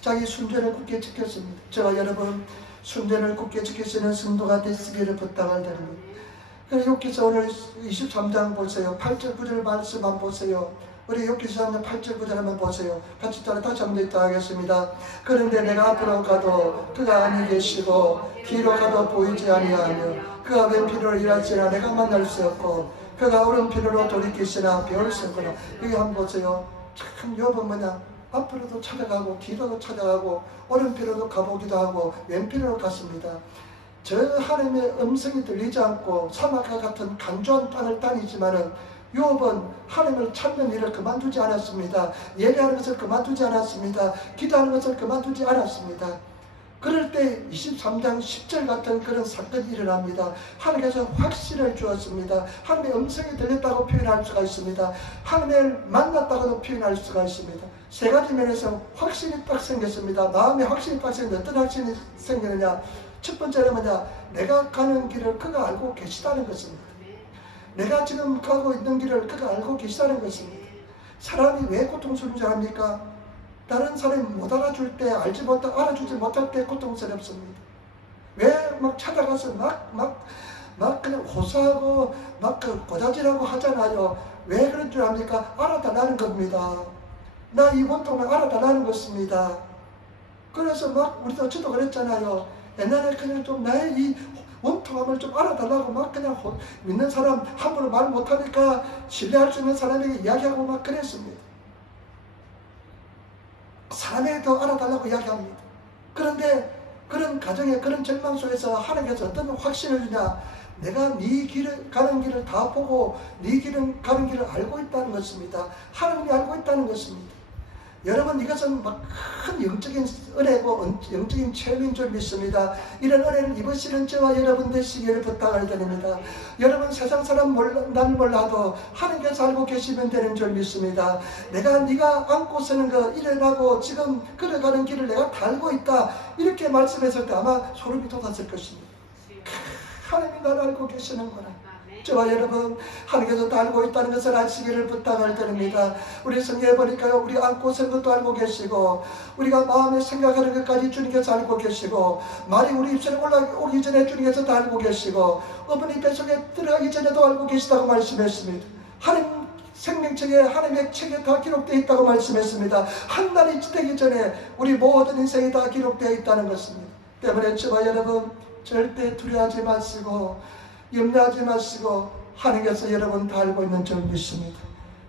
자기 순전을 굳게 지켰습니다. 저와 여러분 순전을 굳게 지킬 수 있는 성도가 되시기를 부탁을 드립니다. 그리고 욥기서 오늘 23장 보세요. 8절 9절 말씀만 보세요. 우리 욥기서 3장 8절 9절 한번 보세요. 같이 따라 다시 한번 읽다 하겠습니다. 그런데 내가 앞으로 가도 그가 아니 계시고 뒤로 가도 보이지 아니하며 그가 왼편으로 일할지나 내가 만날 수 없고 그가 오른편으로 돌이키시나 배울 수 없구나. 여기 한번 보세요. 참 욥은 뭐냐, 앞으로도 찾아가고 뒤로도 찾아가고 오른편으로 가보기도 하고 왼편으로 갔습니다. 저 하나님의 음성이 들리지 않고 사막과 같은 간조한 땅을 다니지만은 욥은 하나님을 찾는 일을 그만두지 않았습니다. 예배하는 것을 그만두지 않았습니다. 기도하는 것을 그만두지 않았습니다. 그럴 때 23장 10절 같은 그런 사건이 일어납니다. 하나님께서 확신을 주었습니다. 하나님의 음성이 들렸다고 표현할 수가 있습니다. 하나님을 만났다고도 표현할 수가 있습니다. 세 가지 면에서 확신이 딱 생겼습니다. 마음에 확신이 딱 생겼는데 어떤 확신이 생기느냐? 첫 번째는 뭐냐? 내가 가는 길을 그가 알고 계시다는 것입니다. 내가 지금 가고 있는 길을 그가 알고 계시다는 것입니다. 사람이 왜 고통스러운지 압니까? 다른 사람이 못 알아줄 때, 알아주지 못할 때 고통스럽습니다. 왜 막 찾아가서 막 그냥 호소하고 막 고자질하고 하잖아요. 왜 그런 줄 압니까? 알아달라는 겁니다. 나 이 고통을 알아달라는 것입니다. 그래서 막 우리도 저도 그랬잖아요. 옛날에 그냥 좀 나의 이 원통함을 좀 알아달라고 막 그냥 믿는 사람 함부로 말 못하니까 신뢰할 수 있는 사람에게 이야기하고 막 그랬습니다. 사람에게도 알아달라고 이야기합니다. 그런데 그런 가정에 그런 절망 속에서 하나님께서 어떤 확신을 주냐? 내가 네 길을 가는 길을 다 보고 네 길은 가는 길을 알고 있다는 것입니다. 하나님이 알고 있다는 것입니다. 여러분, 이것은 막 큰 영적인 은혜고 영적인 체험인 줄 믿습니다. 이런 은혜를 입으시는 저와 여러분 되시기를 부탁을 드립니다. 여러분, 세상 사람 날 몰라도 하나님께서 알고 계시면 되는 줄 믿습니다. 내가 네가 안고 서는 거 일어나고 지금 걸어가는 길을 내가 다 알고 있다, 이렇게 말씀했을 때 아마 소름이 돋았을 것입니다. 하나님이 나를 알고 계시는구나. 저와 여러분, 하나님께서 다 알고 있다는 것을 아시기를 부탁을 드립니다. 우리 성경에 보니까요, 우리 안고 선 것도 알고 계시고 우리가 마음에 생각하는 것까지 주님께서 알고 계시고 말이 우리 입술에 올라오기 전에 주님께서 다 알고 계시고 어머니 뱃속에 들어가기 전에도 알고 계시다고 말씀했습니다. 하나님 생명책에, 하나님의 책에 다 기록되어 있다고 말씀했습니다. 한 날이 되기 전에 우리 모든 인생이 다 기록되어 있다는 것입니다. 때문에 저와 여러분, 절대 두려워하지 마시고 염려하지 마시고 하나님께서 여러분 다 알고 있는 줄 믿습니다.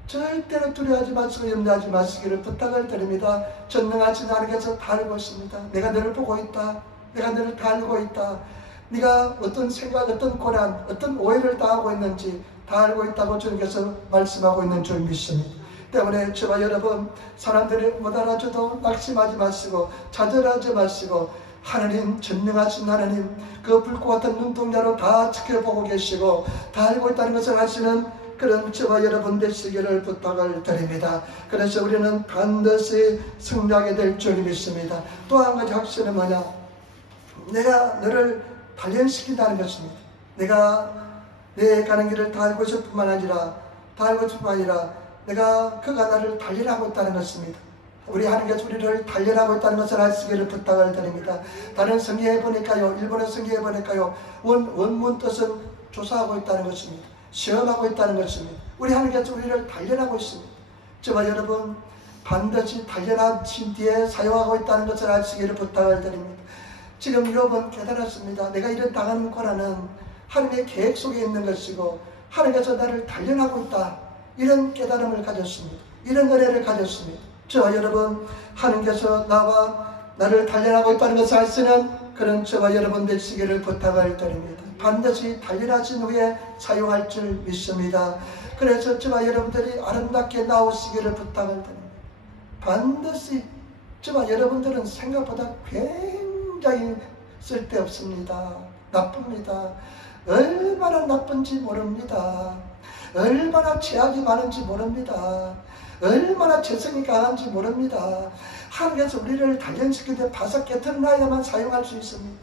절대로 두려워하지 마시고 염려하지 마시기를 부탁을 드립니다. 전능하신 하나님께서 다 알고 있습니다. 내가 너를 보고 있다. 내가 너를 다 알고 있다. 네가 어떤 생각, 어떤 고난, 어떤 오해를 당하고 있는지 다 알고 있다고 주님께서 말씀하고 있는 줄 믿습니다. 때문에 저와 여러분, 사람들이 못 알아줘도 낙심하지 마시고 좌절하지 마시고 하나님, 전능하신 하나님, 그 불꽃 같은 눈동자로 다 지켜보고 계시고 다 알고 있다는 것을 아시는 그런 저와 여러분 되시기를 부탁을 드립니다. 그래서 우리는 반드시 승리하게 될 줄 믿습니다. 또 한 가지 확신은 뭐냐? 내가 너를 단련시킨다는 것입니다. 내가 내 가는 길을 다 알고 있을 뿐만 아니라 내가 그가 나를 단련하고 있다는 것입니다. 우리 하나님께서 우리를 단련하고 있다는 것을 아시기를 부탁을 드립니다. 다른 성경에 보니까요, 일본의 성경에 보니까요, 원문 뜻은 조사하고 있다는 것입니다. 시험하고 있다는 것입니다. 우리 하나님께서 우리를 단련하고 있습니다. 저와 여러분, 반드시 단련하신 뒤에 사용하고 있다는 것을 아시기를 부탁을 드립니다. 지금 욥은 깨달았습니다. 내가 이런 당하는 고난은 하나님의 계획 속에 있는 것이고 하나님께서 나를 단련하고 있다, 이런 깨달음을 가졌습니다. 이런 은혜를 가졌습니다. 저와 여러분, 하나님께서 나와 나를 단련하고 있다는 것을 알 수 있는 그런 저와 여러분 되시기를 부탁을 드립니다. 반드시 단련하신 후에 사용할 줄 믿습니다. 그래서 저와 여러분들이 아름답게 나오시기를 부탁을 드립니다. 반드시 저와 여러분들은 생각보다 굉장히 쓸데없습니다. 나쁩니다. 얼마나 나쁜지 모릅니다. 얼마나 죄악이 많은지 모릅니다. 얼마나 죄성이 강한지 모릅니다. 하나님께서 우리를 단련시키되 바삭 깨트려야만 사용할 수 있습니다.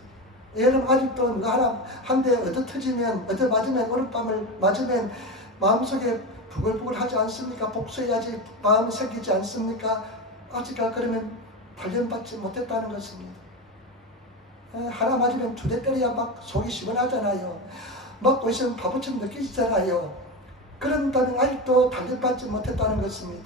여러분 아직도 누가 한 대 얻어맞으면 오른밤을 맞으면 마음속에 부글부글 하지 않습니까? 복수해야지 마음이 생기지 않습니까? 아직까지 그러면 단련받지 못했다는 것입니다. 하나 맞으면 두 대 때려야 막 속이 시원하잖아요. 맞고 있으면 바보처럼 느끼시잖아요. 그런다면 아직도 단련받지 못했다는 것입니다.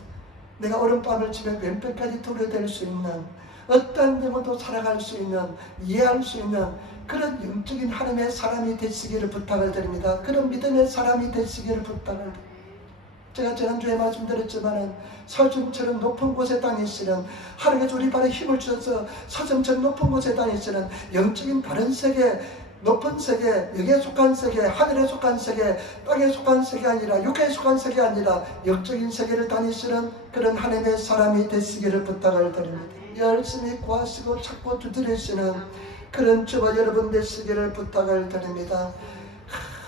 내가 오른밤을 치면 왼편까지 두려될 수 있는 어떤 영혼도 살아갈 수 있는 이해할 수 있는 그런 영적인 하나님의 사람이 되시기를 부탁을 드립니다. 그런 믿음의 사람이 되시기를 부탁을 드립니다. 제가 지난주에 말씀드렸지만은 서점처럼 높은 곳에 다니시는 하나님께서 우리 발에 힘을 주셔서 서점처럼 높은 곳에 다니시는 영적인 다른 세계 높은 세계, 영에 속한 세계, 하늘에 속한 세계, 땅에 속한 세계 아니라 육에 속한 세계 아니라 영적인 세계를 다니시는 그런 하나님의 사람이 되시기를 부탁을 드립니다. 열심히 구하시고 찾고 두드리시는 그런 저와 여러분 되시기를 부탁을 드립니다.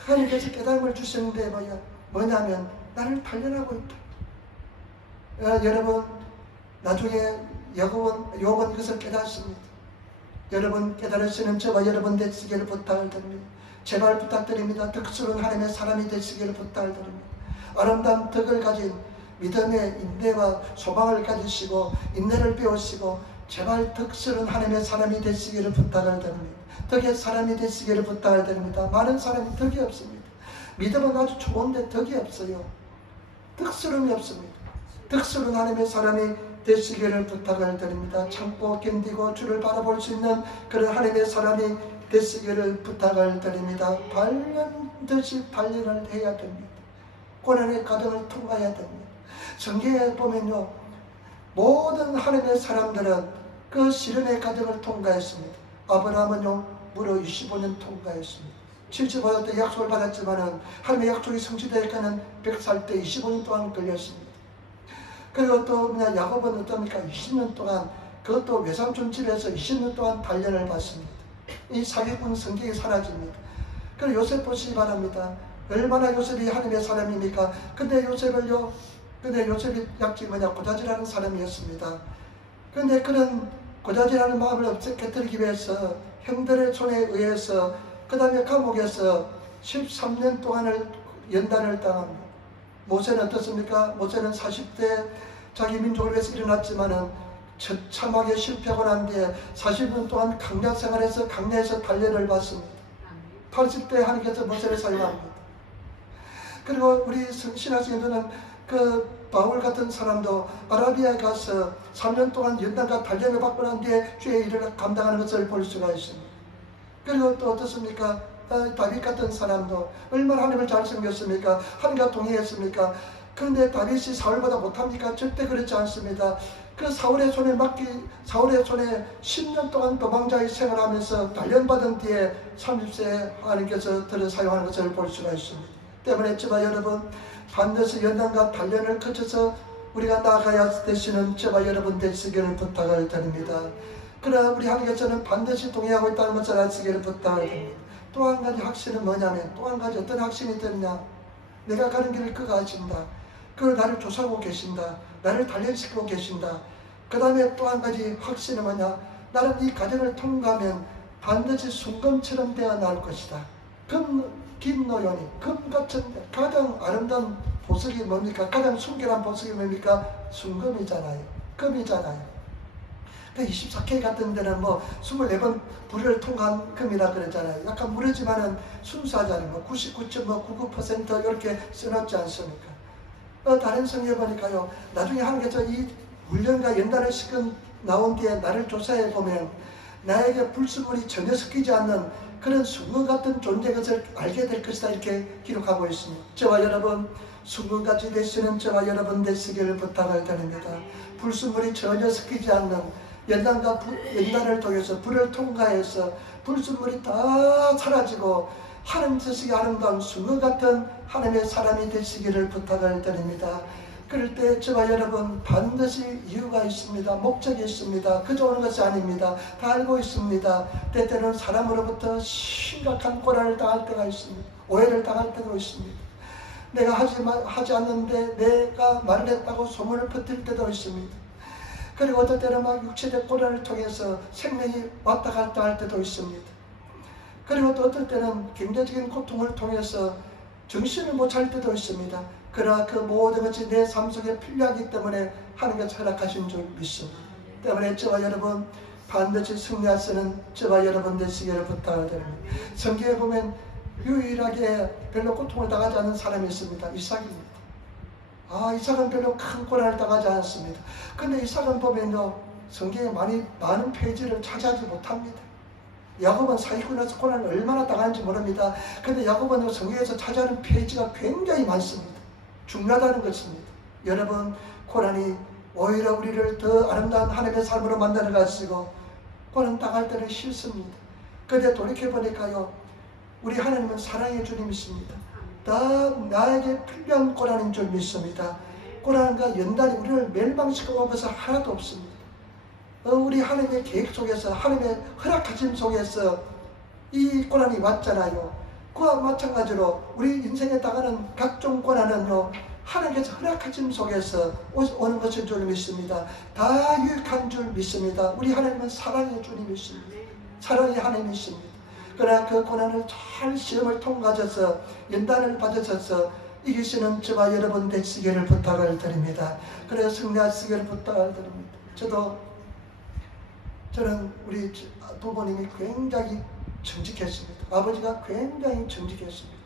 하나님께서 깨달음을 주시는데 뭐냐면 나를 단련하고 있다. 여러분 나중에 요번 그것을 깨닫습니다. 여러분 깨달으시는 저와 여러분 되시기를 부탁을 드립니다. 제발 부탁드립니다. 덕스러운 하나님의 사람이 되시기를 부탁을 드립니다. 아름다운 덕을 가진 믿음의 인내와 소망을 가지시고 인내를 배우시고 제발 덕스러운 하나님의 사람이 되시기를 부탁을 드립니다. 덕의 사람이 되시기를 부탁을 드립니다. 많은 사람이 덕이 없습니다. 믿음은 아주 좋은데 덕이 없어요. 덕스러움이 없습니다. 덕스러운 하나님의 사람이 되시기를 부탁을 드립니다. 참고 견디고 주를 바라볼 수 있는 그런 하나님의 사람이 되시기를 부탁을 드립니다. 반드시 단련을 해야 됩니다. 고난의 과정을 통과해야 됩니다. 성경에 보면요, 모든 하나님의 사람들은 그 시련의 과정을 통과했습니다. 아브라함은요 무려 25년 통과했습니다. 75년 때 약속을 받았지만은 하나님의 약속이 성취되기까지는 100살 때 25년 동안 걸렸습니다. 그리고 또 야곱은 어떻습니까? 20년 동안 그것도 외삼촌 집에서 20년 동안 단련을 받습니다. 이 사기꾼 성격이 사라집니다. 그리고 요셉 보시기 바랍니다. 얼마나 요셉이 하나님의 사람입니까? 근데 요셉이 약지 고자질하는 사람이었습니다. 근데 그런 고자질하는 마음을 없애뜨리기 위해서 형들의 손에 의해서 그 다음에 감옥에서 13년 동안을 연단을 당합니다. 모세는 어떻습니까? 모세는 40대 자기 민족을 위해서 일어났지만은 처참하게 실패하고 난 뒤에 40년 동안 강약 생활에서 강야에서 단련을 받습니다. 80대 하나님께서 모세를 사용합니다. 그리고 우리 신학생들은 그 바울 같은 사람도 아라비아에 가서 3년 동안 연단과 단련을 받고 난 뒤에 주의 일을 감당하는 것을 볼 수가 있습니다. 그리고 또 어떻습니까? 다윗 같은 사람도 얼마나 하나님을 잘 섬겼습니까? 하나님과 동의했습니까? 그런데 다윗이 사울보다 못합니까? 절대 그렇지 않습니다. 그 사울의 손에 10년 동안 도망자의 생활하면서 단련받은 뒤에 30세에 하나님께서 들어 사용하는 것을 볼 수가 있습니다. 때문에 저와 여러분 반드시 연단과 단련을 거쳐서 우리가 나아가야 되시는 저와 여러분 되시기를 부탁을 드립니다. 그러나 우리 하나님께서는 반드시 동의하고 있다는 것을 아시기를 부탁을 드립니다. 또 한 가지 확신은 뭐냐면 또 한 가지 어떤 확신이 있느냐, 내가 가는 길을 그가 아신다. 그가 나를 조사하고 계신다. 나를 단련시키고 계신다. 그 다음에 또 한 가지 확신은 뭐냐, 나는 이 과정을 통과하면 반드시 순금처럼 되어 나올 것이다. 긴 노연이 금같은 가장 아름다운 보석이 뭡니까? 가장 순결한 보석이 뭡니까? 순금이잖아요. 금이잖아요. 24K 같은 데는 24번 불을 통과한 금이라 그러잖아요. 약간 무르지만은 순수하잖아요. 99.99% 이렇게 써놨지 않습니까? 다른 성경에 보니까요, 나중에 하나님께서 이 훈련과 연단을 시켜 나온 뒤에 나를 조사해 보면 나에게 불순물이 전혀 섞이지 않는 그런 순금 같은 존재의 것을 알게 될 것이다, 이렇게 기록하고 있습니다. 저와 여러분, 순금같이 되시는 저와 여러분 되시기를 부탁을 드립니다. 불순물이 전혀 섞이지 않는 연단을 통해서 불을 통과해서 불순물이 다 사라지고 하나님 뜻이 아름다운 순금 같은 하나님의 사람이 되시기를 부탁을 드립니다. 그럴 때 저와 여러분 반드시 이유가 있습니다. 목적이 있습니다. 그저 오는 것이 아닙니다. 다 알고 있습니다. 때때는 사람으로부터 심각한 고난을 당할 때가 있습니다. 오해를 당할 때도 있습니다. 내가 하지 않는데 내가 말을 했다고 소문을 퍼뜨릴 때도 있습니다. 그리고 어떨 때는 막 육체적 고난을 통해서 생명이 왔다 갔다 할 때도 있습니다. 그리고 또 어떨 때는 경제적인 고통을 통해서 정신을 못 차릴 때도 있습니다. 그러나 그 모든 것이 내 삶 속에 필요하기 때문에 하나님께서 허락하신 줄 믿습니다. 때문에 저와 여러분 반드시 승리할 수 있는 저와 여러분 되시기를 부탁을 드립니다. 성경에 보면 유일하게 별로 고통을 당하지 않는 사람이 있습니다. 이삭입니다. 이삭은 별로 큰 고난을 당하지 않았습니다. 근데 이삭은 보면요, 성경에 많은 페이지를 차지하지 못합니다. 야곱은 사기꾼 나서 고난을 얼마나 당하는지 모릅니다. 근데 야곱은 성경에서 차지하는 페이지가 굉장히 많습니다. 중요하다는 것입니다. 여러분, 고난이 오히려 우리를 더 아름다운 하나님의 삶으로 만들어 가시고 고난 당할 때는 싫습니다. 그런데 돌이켜보니까요, 우리 하나님은 사랑의 주님이십니다. 다 나에게 필요한 고난인 줄 믿습니다. 고난과 연단이 우리를 멸망시키고 온 것은 하나도 없습니다. 우리 하나님의 계획 속에서, 하나님의 허락하심 속에서 이 고난이 왔잖아요. 그와 마찬가지로 우리 인생에 당하는 각종 고난은요, 하나님께서 허락하심 속에서 오는 것인 줄 믿습니다. 다 유익한 줄 믿습니다. 우리 하나님은 사랑의 주님이십니다. 사랑의 하나님이십니다. 그러나 그 고난을 잘 시험을 통과하셔서 연단을 받으셔서 이기시는 저와 여러분 되시기를 부탁을 드립니다. 그래서 승리하시기를 부탁을 드립니다. 저는 우리 부모님이 굉장히 정직했습니다. 아버지가 굉장히 정직했습니다.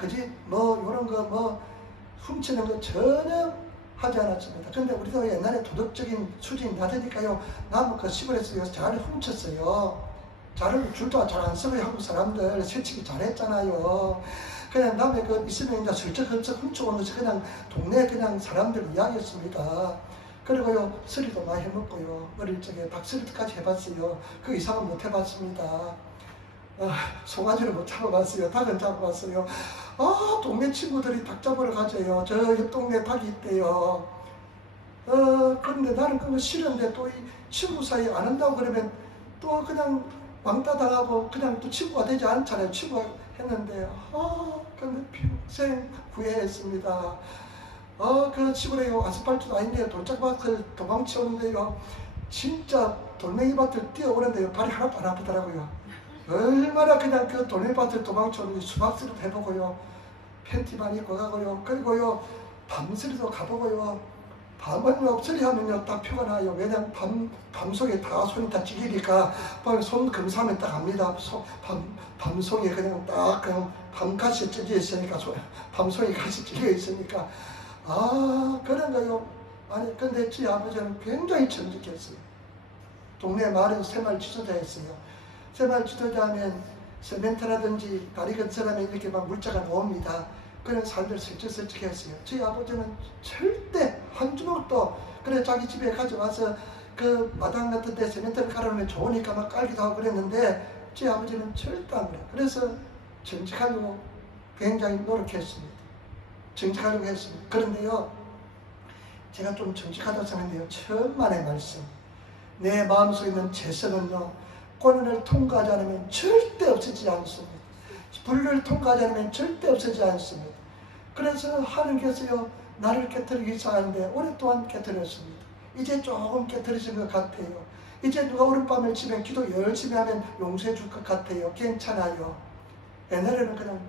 그지 이런 거 훔치는 거 전혀 하지 않았습니다. 그런데 우리도 옛날에 도덕적인 수준이 낮으니까요, 나무 그 시골에서 잘 훔쳤어요. 줄도 잘 안 쓰고 한국 사람들 새치기 잘했잖아요. 그냥 남의 그 있으면 이제 슬쩍슬쩍 훔쳐오는 것이 그냥 동네 그냥 사람들 이야기였습니다. 그리고요, 서리도 많이 해먹고요. 어릴 적에 닭서리까지 해봤어요. 그 이상은 못 해봤습니다. 송아지를 못 잡아봤어요. 닭은 잡아봤어요. 동네 친구들이 닭 잡으러 가져요. 저 옆 동네 닭이 있대요. 그런데 나는 그거 싫은데 또 이 친구 사이에 안 한다고 그러면 또 그냥 왕따 당하고 그냥 또 친구가 되지 않잖아요. 친구가 했는데, 근데 평생 후회했습니다. 그 시골에요, 아스팔트도 아닌데요, 돌짝밭을 도망치오는데요, 진짜 돌멩이밭을 뛰어오는데요, 발이 하나도 안 아프더라고요. 얼마나 그냥 그 돌멩이밭을 도망치오는데 수박스도 해보고요, 팬티만 입고 가고요, 그리고요, 밤서리도 가보고요, 밤은요, 서리하면요, 딱 표가 나요. 왜냐면 밤송이 다 손이 다 찌기니까, 손 검사하면 딱 압니다. 밤송이 그냥 딱, 그냥 밤가시 찔려 있으니까, 밤송이 가시 찔려 있으니까, 그런 거요. 아니, 근데 제 아버지는 굉장히 정직했어요. 동네 마을에서 새마을 지도자였어요. 새마을 지도자하면 세멘트라든지 다리 건설하면 이렇게 막 물자가 나옵니다. 그런 사람들 슬쩍슬쩍 했어요. 저희 아버지는 절대 한 주먹도, 그래 자기 집에 가져와서 그 마당 같은 데 세멘트를 깔아놓으면 좋으니까 막 깔기도 하고 그랬는데, 저희 아버지는 절대 안 그래요. 그래서 정직하려고 굉장히 노력했습니다. 정직하려고 했습니다. 그런데요, 제가 좀 정직하다고 생각하는데요, 천만의 말씀, 내 마음속에 있는 죄성은요, 고난을 통과하지 않으면 절대 없어지지 않습니다. 불을 통과하지 않으면 절대 없어지지 않습니다. 그래서 하나님께서요, 나를 깨트리기 시작하는데 오랫동안 깨트렸습니다. 이제 조금 깨트리신 것 같아요. 이제 누가 오른밤을 치면 기도 열심히 하면 용서해 줄 것 같아요. 괜찮아요. 옛날에는 그냥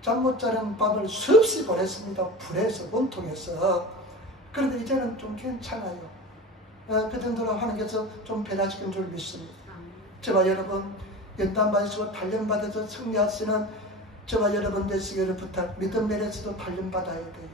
잠 못 자는 밤을 수없이 보냈습니다. 불에서, 원통에서. 그런데 이제는 좀 괜찮아요. 그 정도로 하나님께서 좀 변화시킨 줄 믿습니다. 저와 여러분, 연단 받으시고 단련 받아서 승리하시는 저와 여러분 되시기를 부탁. 믿음 면에서도 단련 받아야 돼요.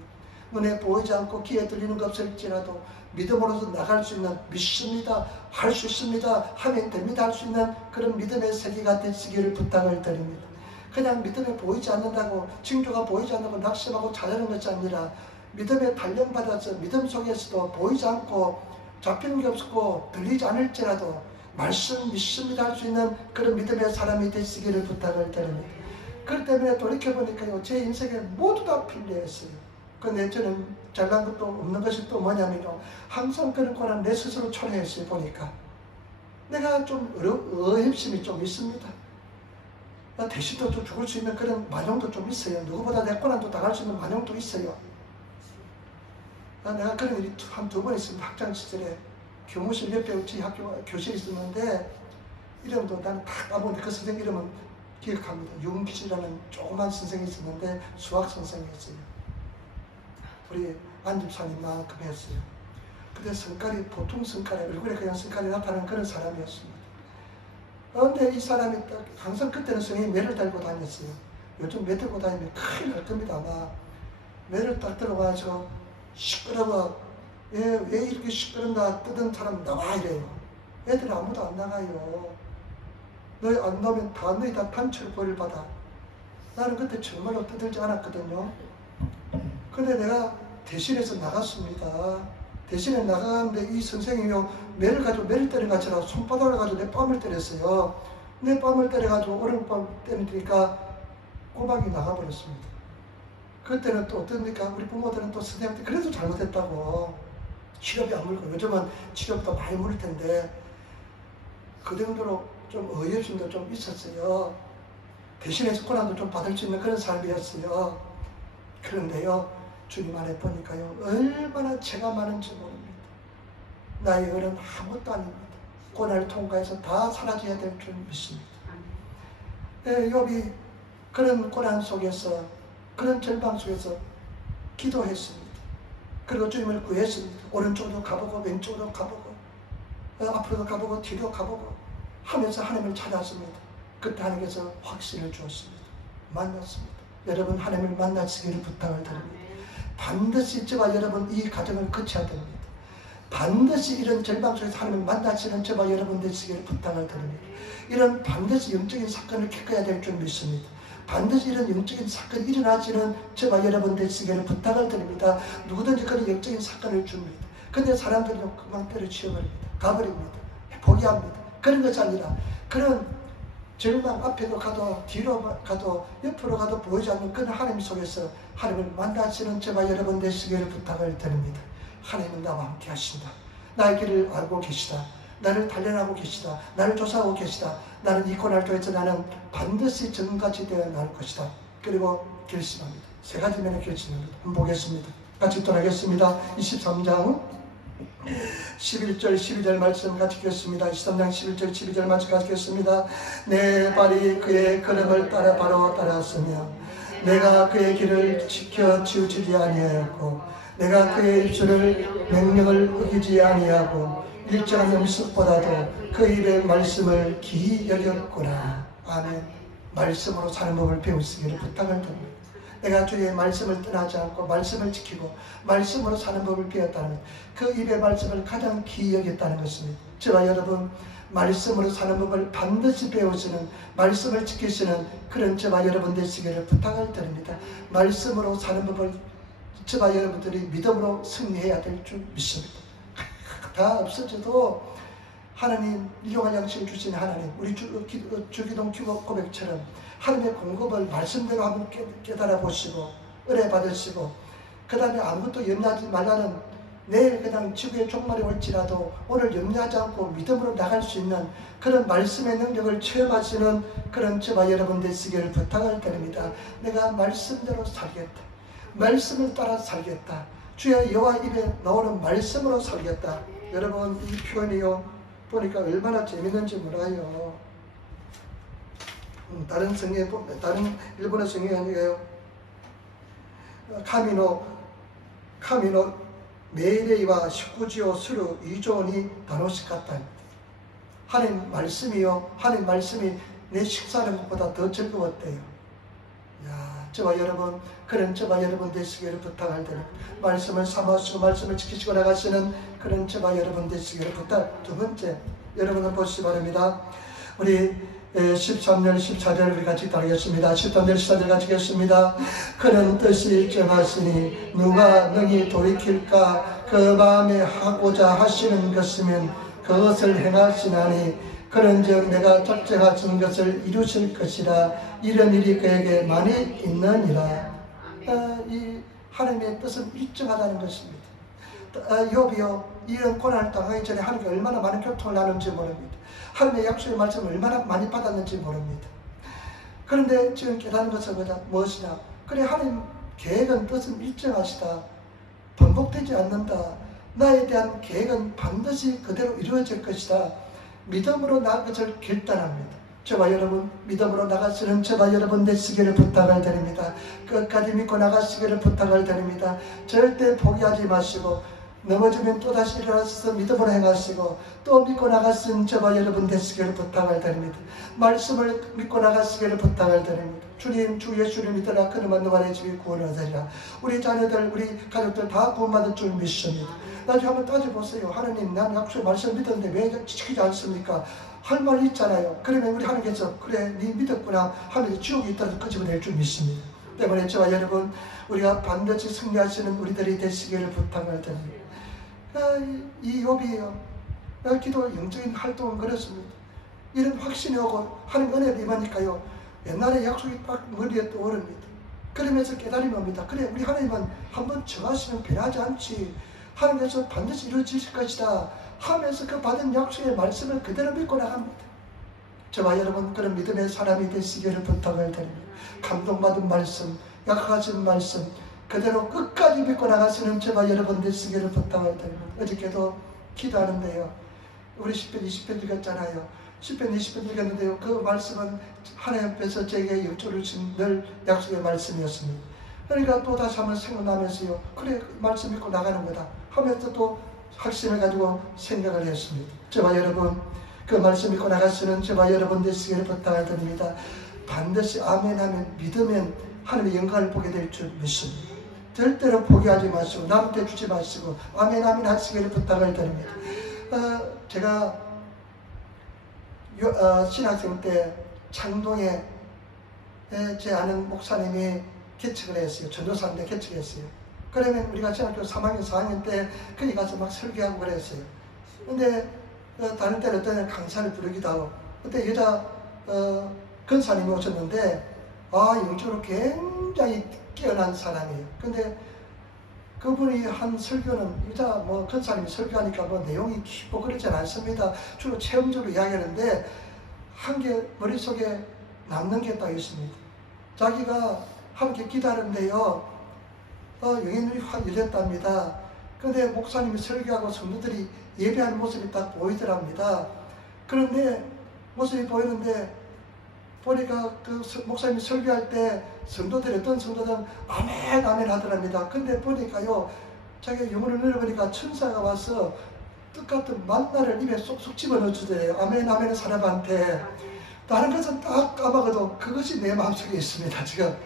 눈에 보이지 않고 귀에 들리는 것 없을지라도 믿음으로서 나갈 수 있는, 믿습니다, 할 수 있습니다, 하면 됩니다, 할 수 있는 그런 믿음의 세계가 되시기를 부탁을 드립니다. 그냥 믿음에 보이지 않는다고, 징조가 보이지 않는다고 낙심하고 자라는 것이 아니라 믿음에 단련받아서 믿음 속에서도 보이지 않고 잡히는 게 없고 들리지 않을지라도 말씀 믿습니다 할 수 있는 그런 믿음의 사람이 되시기를 부탁을 드립니다. 그렇기 때문에 돌이켜보니까요, 제 인생에 모두 다 필요했어요. 근데 저는 잘난 것도 없는 것이 또 뭐냐면요, 항상 그런 거는 내 스스로 초래했어요. 보니까 내가 좀 의협심이 좀 있습니다. 대신도 또 죽을 수 있는 그런 만용도 좀 있어요. 누구보다 내 고난도 당할 수 있는 만용도 있어요. 내가 그런 일이 한 두 번 있습니다. 학창시절에 교무실 옆에 저희 학교 교실이 있었는데, 이름도 나는 다 까먹는데 그 선생님 이름은 기억합니다. 윤기시라는 조그만 선생이 있었는데 수학 선생이었어요. 우리 안집사님만큼 했어요. 근데 성깔이 보통 성깔이, 얼굴에 그냥 성깔이 나타나는 그런 사람이었습니다. 그런데 이 사람이 딱 항상 그때는 선생님이 매를 달고 다녔어요. 요즘 매 들고 다니면 큰일 날 겁니다. 아마 매를 딱 들어가서 시끄러워, 왜 이렇게 시끄럽나, 뜨던 사람 나와 이래요. 애들이 아무도 안 나가요. 너희 안 나오면 다 너희 다 판처를 벌을 받아. 나는 그때 정말로 떠들지 않았거든요. 근데 내가 대신해서 나갔습니다. 대신에 나가는데 이 선생님이요, 매를 가지고 매를 때린 것처럼 손바닥을 가지고 내 뺨을 때렸어요. 내 뺨을 때려가지고 오른뺨 때리니까 꼬박이 나가버렸습니다. 그때는 또 어떻습니까? 우리 부모들은 또 선생님한테 그래도 잘못했다고 치료비 안 물고, 요즘은 치료비도 많이 물을 텐데 그 정도로 좀 의협심도 좀 있었어요. 대신해서 고난도 좀 받을 수 있는 그런 삶이었어요. 그런데요, 주님 안에 보니까요, 얼마나 죄가 많은지 모릅니다. 나의 의는 아무것도 아닙니다. 고난을 통과해서 다 사라져야 될 줄 믿습니다. 욥이 그런 고난 속에서, 그런 절망 속에서 기도했습니다. 그리고 주님을 구했습니다. 오른쪽으로 가보고 왼쪽으로 가보고 앞으로도 가보고 뒤로 가보고 하면서 하나님을 찾았습니다. 그때 하나님께서 확신을 주었습니다. 만났습니다. 여러분, 하나님을 만나시기를 부탁을 드립니다. 반드시 저와 여러분 이 과정을 거쳐야 됩니다. 반드시 이런 절망 속에서 하나님을 만나시는 저와 여러분 되시기를 부탁을 드립니다. 이런 반드시 영적인 사건을 겪어야 될 줄 믿습니다. 반드시 이런 영적인 사건이 일어나지는 저와 여러분 되시기를 부탁을 드립니다. 누구든지 그런 영적인 사건을 줍니다. 근데 사람들은 금방 때려치워버립니다. 가버립니다. 포기합니다. 그런 것이 아니라 그런 절망 앞에도 가도 뒤로 가도 옆으로 가도 보이지 않는 그런 하나님 속에서 하나님을 만나시는 저와 여러분 되시기를 부탁을 드립니다. 하나님은 나와 함께 하신다. 나의 길을 알고 계시다. 나를 단련하고 계시다. 나를 조사하고 계시다. 나는 이 고난을 통해서 나는 반드시 전같이 되어 나올 것이다. 그리고 결심합니다. 세 가지 면에 결심합니다. 한번 보겠습니다. 같이 떠나겠습니다. 23장 11절 12절 말씀 같이 읽겠습니다. 23장 11절 12절 말씀 같이 읽겠습니다. 내 발이 그의 걸음을 따라 바로 따랐으며 내가 그의 길을 지켜 치우치지 아니하였고 내가 그의 입술을 명령을 어기지 아니하고 일정한 음식보다도 그 입의 말씀을 기히 여겼구나. 아멘. 말씀으로 사는 법을 배우시기를 부탁을 드립니다. 내가 주의 말씀을 떠나지 않고 말씀을 지키고 말씀으로 사는 법을 배웠다는 것, 그 입의 말씀을 가장 기히 여겼다는 것입니다. 저와 여러분, 말씀으로 사는 법을 반드시 배우시는, 말씀을 지키시는 그런 저와 여러분 되시기를 부탁을 드립니다. 말씀으로 사는 법을 저와 여러분들이 믿음으로 승리해야 될 줄 믿습니다. 다 없어져도 하나님, 일용할 양식을 주신 하나님, 우리 주기도 고백처럼 하나님의 공급을 말씀대로 한번 깨달아 보시고 은혜 받으시고, 그 다음에 아무것도 염려하지 말라는, 내일 그냥 지구의 종말이 올지라도 오늘 염려하지 않고 믿음으로 나갈 수 있는 그런 말씀의 능력을 체험하시는 그런 저와 여러분 되시기를 부탁을 드립니다. 내가 말씀대로 살겠다. 말씀을 따라 살겠다. 주의 여호와 입에 나오는 말씀으로 살겠다. 여러분, 이 표현이요, 보니까 얼마나 재밌는지 몰라요. 다른 성경에 보면, 다른 일본어 성경이 아니에요. 카미노 메이레이와 시쿠지오 스루 이조니 다노시 같다. 하나님 말씀이요, 하나님 말씀이 내 식사하는 것보다 더 즐거웠대요. 야, 저와 여러분, 그런 저와 여러분 되시기를 부탁할 때는 말씀을 삼으시고 말씀을 지키시고 나가시는 그런 저와 여러분 되시기를 부탁. 두 번째, 여러분을 보시기 바랍니다. 우리 13절 14절 우리 같이 따르겠습니다. 13절 14절 같이 읽겠습니다. 그는 뜻이 정하시니 누가 능히 돌이킬까? 그 마음에 하고자 하시는 것이면 그것을 행하시나니 그런즉 내가 작정하신 것을 이루실 것이라. 이런 일이 그에게 많이 있느니라. 이 하나님의 뜻은 일정하다는 것입니다. 욥이요, 이런 고난을 당하기 전에 하나님께 얼마나 많은 교통을 나눈지 모릅니다. 하나님의 약속의 말씀을 얼마나 많이 받았는지 모릅니다. 그런데 지금 깨닫는 것은 무엇이냐? 그래, 하나님 계획은 뜻은 일정하시다. 번복되지 않는다. 나에 대한 계획은 반드시 그대로 이루어질 것이다. 믿음으로 나아갈 것을 결단합니다. 저와 여러분, 믿음으로 나가시는 저와 여러분 되시기를 부탁을 드립니다. 끝까지 믿고 나가시기를 부탁을 드립니다. 절대 포기하지 마시고 넘어지면 또다시 일어나셔서 믿음으로 행하시고 또 믿고 나가신 저와 여러분 되시기를 부탁을 드립니다. 말씀을 믿고 나가시기를 부탁을 드립니다. 주님, 주 예수를 믿으라. 그러면 너와 집이 구원을 얻으리라. 우리 자녀들, 우리 가족들 다 구원받을 줄 믿습니다. 나중에 한번 따져보세요. 하나님, 난 약속의 말씀을 믿었는데 왜 지키지 않습니까? 할 말 있잖아요. 그러면 우리 하나님께서 그래, 네 믿었구나 하면서 지옥에 있다고 끄집어낼 줄 믿습니다. 때문에 저와 여러분, 우리가 반드시 승리하시는 우리들이 되시기를 부탁을 드립니다. 이 욥이에요. 기도 영적인 활동은 그렇습니다. 이런 확신이 오고 하나님 은혜를 임하니까요, 옛날에 약속이 딱 머리에 떠오릅니다. 그러면서 깨달음이 옵니다. 그래, 우리 하나님은 한번 정하시면 변하지 않지. 하나님께서 반드시 이루어질 것이다 하면서 그 받은 약속의 말씀을 그대로 믿고 나갑니다. 저와 여러분, 그런 믿음의 사람이 되시기를 부탁을 드립니다. 감동받은 말씀, 약하신 말씀 그대로 끝까지 믿고 나가시는 저와 여러분 되시기를 부탁을 드립니다. 어저께도 기도하는데요, 우리 10편 20편 읽었잖아요. 10편 20편 읽었는데요, 그 말씀은 하나님 앞에서 제게 영적으로 주신 늘 약속의 말씀이었습니다. 그러니까 또 다시 한번 생각나면서요, 그래, 말씀 믿고 나가는 거다 하면서 또 확신을 가지고 생각을 했습니다. 저와 여러분, 그 말씀 믿고 나가시는 저와 여러분 되시기를 부탁을 드립니다. 반드시 아멘 하면, 믿으면 하나님의 영광을 보게 될 줄 믿습니다. 절대로 포기하지 마시고 남한테 주지 마시고 아멘 아멘 하시기를 부탁을 드립니다. 제가 신학생 때 창동에 제 아는 목사님이 개척을 했어요. 전도사인데 개척했어요. 그러면 우리가 중학교 3학년 4학년 때 거기 가서 막 설교하고 그랬어요. 근데 다른 때는 어떤 강사를 부르기도 하고, 그때 여자 권사님이 오셨는데 영적으로 굉장히 깨어난 사람이에요. 근데 그분이 한 설교는 여자 권사님이 설교하니까 내용이 깊고 그렇지 않습니다. 주로 체험적으로 이야기하는데 한 게 머릿속에 남는 게 딱 있습니다. 자기가 함께 기다렸는데요, 영의 눈이 확 열렸답니다. 근데 목사님이 설교하고 성도들이 예배하는 모습이 딱 보이더랍니다. 그런데 모습이 보이는데 보니까 그 목사님이 설교할 때 성도들이, 어떤 성도들은 아멘 아멘 하더랍니다. 근데 보니까요, 자기가 영혼을 늘어보니까 천사가 와서 뜻같은 만나를 입에 쏙쏙 집어넣어주더래요. 아멘 아멘 사람한테. 다른 것은 딱 까먹어도 그것이 내 마음속에 있습니다. 지금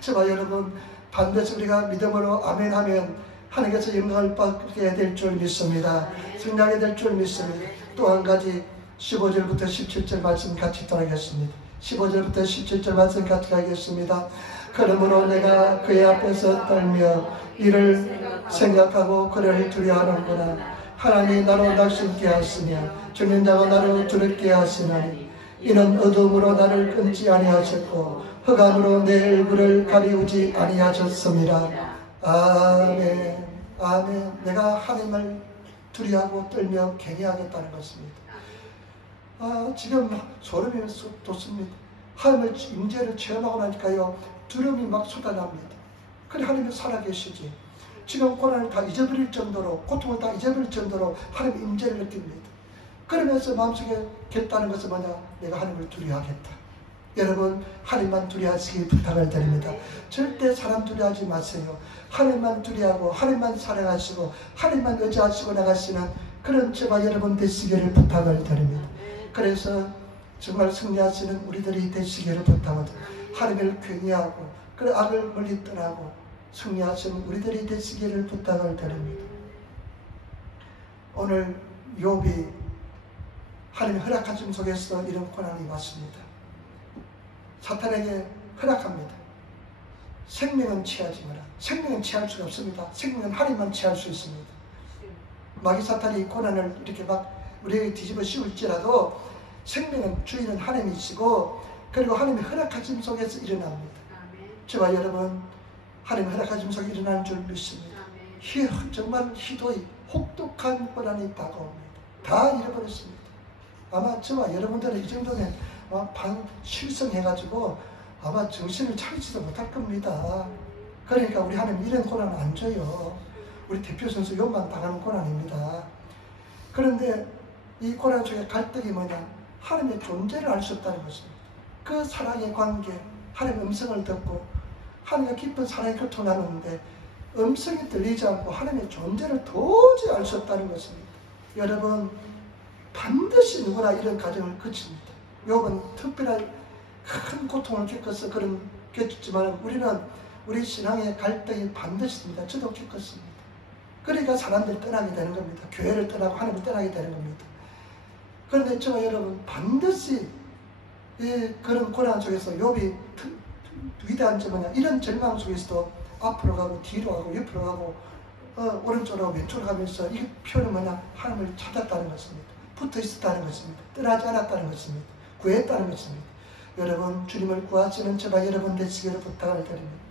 저와 여러분, 반드시 우리가 믿음으로 아멘 하면 하나님께서 영광을 받게 될 줄 믿습니다. 승리하게 될 줄 믿습니다. 또 한 가지 15절부터 17절 말씀 같이 따라하겠습니다. 15절부터 17절 말씀 같이 가겠습니다. 그러므로 내가 그의 앞에서 떨며 이를 생각하고 그를 두려워하는구나. 하나님이 나로 낙심케 하시며 죽는 자가 나로 두렵게 하시나니 이는 어둠으로 나를 끊지 아니하셨고 흑암으로 내 얼굴을 가리우지 아니하셨습니다. 아멘. 아멘. 내가 하나님을 두려워하고 떨며 경외하겠다는 것입니다. 지금 소름이 돋습니다. 하나님의 임재를 체험하고 나니까요, 두려움이 막 쏟아납니다. 그래, 하나님은 살아계시지. 지금 고난을 다 잊어버릴 정도로, 고통을 다 잊어버릴 정도로 하나님의 임재를 느낍니다. 그러면서 마음속에 겠다는 것은 뭐냐? 내가 하나님을 두려워하겠다. 여러분, 하나님만 두려워하시기 부탁을 드립니다. 절대 사람 두려워하지 마세요. 하나님만 두려워하고 하나님만 사랑하시고 하나님만 의지하시고 나가시는 그런 저와 여러분 되시기를 부탁을 드립니다. 그래서 정말 승리하시는 우리들이 되시기를 부탁을 드립니다. 하나님을 경외하고 그 악을 멀리 떠나고 승리하시는 우리들이 되시기를 부탁을 드립니다. 오늘 욥이 하나님의 허락하심 속에서 이런 고난이 왔습니다. 사탄에게 허락합니다. 생명은 취하지 마라. 생명은 취할 수가 없습니다. 생명은 하나님만 취할 수 있습니다. 마귀 사탄이 고난을 이렇게 막 우리에게 뒤집어 씌울지라도 생명은 주인은 하나님이시고 그리고 하나님의 허락하심 속에서 일어납니다. 저와 여러분 하나님의 허락하심 속에 일어나는 줄 믿습니다. 정말 희도의 혹독한 고난이 다가옵니다. 다 잃어버렸습니다. 아마 저와 여러분들은 이 정도면 실성해가지고 아마 정신을 차리지도 못할 겁니다. 그러니까 우리 하나님 이런 고난 안 줘요. 우리 대표 선수 욕만 당하는 고난입니다. 그런데 이 고난 속에 갈등이 뭐냐? 하나님의 존재를 알 수 없다는 것입니다. 그 사랑의 관계, 하나님의 음성을 듣고 하나님과 깊은 사랑의 교통을 나누는데 음성이 들리지 않고 하나님의 존재를 도저히 알 수 없다는 것입니다. 여러분 반드시 누구나 이런 과정을 거칩니다. 욥은 특별한 큰 고통을 겪어서 겪었지만 우리는 우리 신앙의 갈등이 반드시 있습니다. 저도 겪었습니다. 그러니까 사람들이 떠나게 되는 겁니다. 교회를 떠나고 하나님을 떠나게 되는 겁니다. 그런데 저와 여러분 반드시 그런 고난 속에서 욥이 위대한 점은 이런 절망 속에서도 앞으로 가고 뒤로 가고 옆으로 가고 오른쪽으로 왼쪽으로 가면서 이 표현은 뭐냐? 하나님을 찾았다는 것입니다. 붙어 있었다는 것입니다. 떠나지 않았다는 것입니다. 구했다는 것입니다. 여러분 주님을 구하시는 저와 여러분 되시기를 부탁을 드립니다.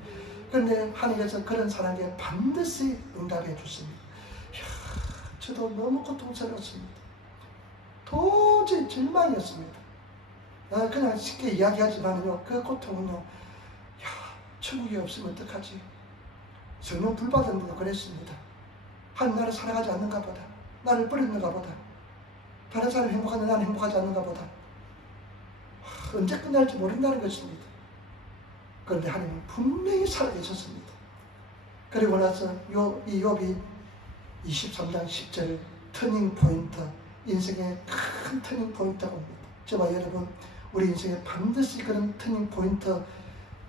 그런데 하나님께서 그런 사람에게 반드시 응답해 주십니다. 저도 너무 고통스러웠습니다. 도저히 절망이었습니다. 그냥 쉽게 이야기하지만요, 그 고통은요, 천국이 없으면 어떡하지? 성령 불받은데도 그랬습니다. 하나님 나를 사랑하지 않는가 보다. 나를 버렸는가 보다. 다른 사람이 행복한데 나는 행복하지 않는가 보다. 언제 끝날지 모른다는 것입니다. 그런데 하나님은 분명히 살아계셨습니다. 그리고 나서 이 욥이 23장 10절 터닝 포인트, 인생의 큰 터닝 포인트가 옵니다. 저와 여러분 우리 인생에 반드시 그런 터닝 포인트,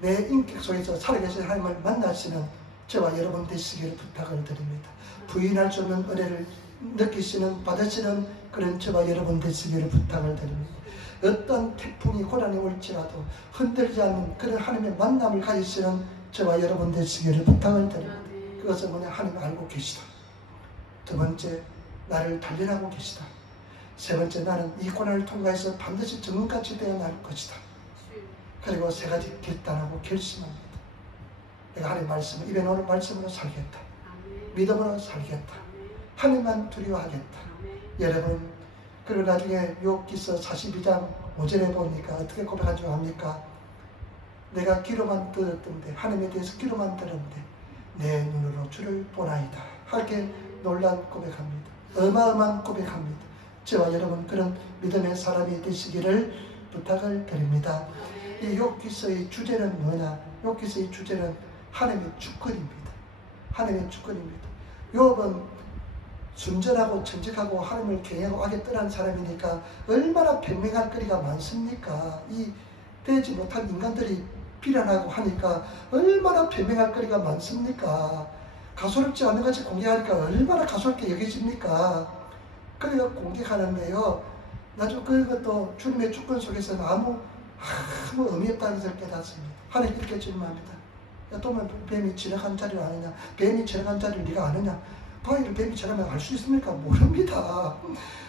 내 인격 속에서 살아계신 하나님을 만나시는 저와 여러분 되시기를 부탁을 드립니다. 부인할 수 없는 은혜를 느끼시는, 받으시는 그런 저와 여러분 되시기를 부탁을 드립니다. 어떤 태풍이 고난이 올지라도 흔들리지 않는 그런 하나님의 만남을 가지시는 저와 여러분 되시기를 부탁을 드립니다. 그것은 뭐냐? 하나님 알고 계시다. 두 번째, 나를 단련하고 계시다. 세 번째, 나는 이 고난을 통과해서 반드시 전문같이 되어 나갈 것이다. 그리고 세 가지 결단하고 결심합니다. 내가 하나님 말씀을, 입에 나오는 말씀으로 살겠다. 믿음으로 살겠다. 하나님만 두려워하겠다. 여러분, 그리고 나중에 욥기서 42장 5절에 보니까 어떻게 고백한 줄 압니까? 내가 귀로만 들었던데, 하나님에 대해서 귀로만 들었는데 내 눈으로 주를 보나이다. 하게 놀란 고백합니다. 어마어마한 고백합니다. 저와 여러분 그런 믿음의 사람이 되시기를 부탁을 드립니다. 이 욥기서의 주제는 뭐냐? 욥기서의 주제는 하나님의 주권입니다. 하나님의 주권입니다. 욥은 순전하고 정직하고 하나님을 경외하고 악에 떠난 사람이니까 얼마나 변명할 거리가 많습니까? 이 되지 못한 인간들이 비난하고 하니까 얼마나 변명할 거리가 많습니까? 가소롭지 않은 것이 공개하니까 얼마나 가소롭게 여겨집니까? 그래서 공개하는데요, 나중 그것도 주님의 주권 속에서는 아무 의미 없다는 것을 깨닫습니다. 하나님 이렇게 질문합니다. 야, 또 뱀이 지나간 자리를 아느냐? 뱀이 지나간 자리를 네가 아느냐? 바위를 뱀이 지나면 알 수 있습니까? 모릅니다.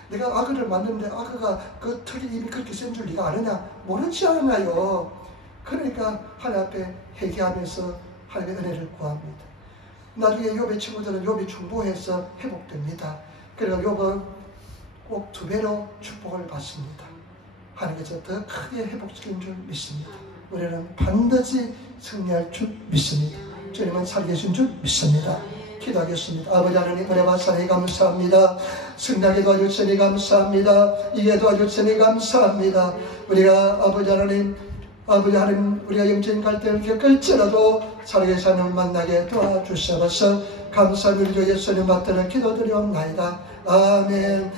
내가 악어를 만드는데 악어가 그 턱이 이미 그렇게 센 줄 네가 아느냐? 모르지 않나요? 그러니까 하나님 앞에 회개하면서 하나님의 은혜를 구합니다. 나중에 욥의 친구들은 욥이 중보해서 회복됩니다. 그래서 욥은 꼭 2배로 축복을 받습니다. 하나님께서 더 크게 회복시키는 줄 믿습니다. 우리는 반드시 승리할 줄 믿습니다. 주님은 살아계신 줄 믿습니다. 기도하겠습니다. 아버지 하나님 은혜와 사랑에 감사합니다. 승리하게 도와주시니 감사합니다. 이게 도와주시니 감사합니다. 우리가 아버지 하나님 우리가 영적인 갈등을 겪을지라도 살아계신 하나님을 만나게 도와주셔서 감사를 주 예수님 받들어 기도드리옵나이다. 아멘.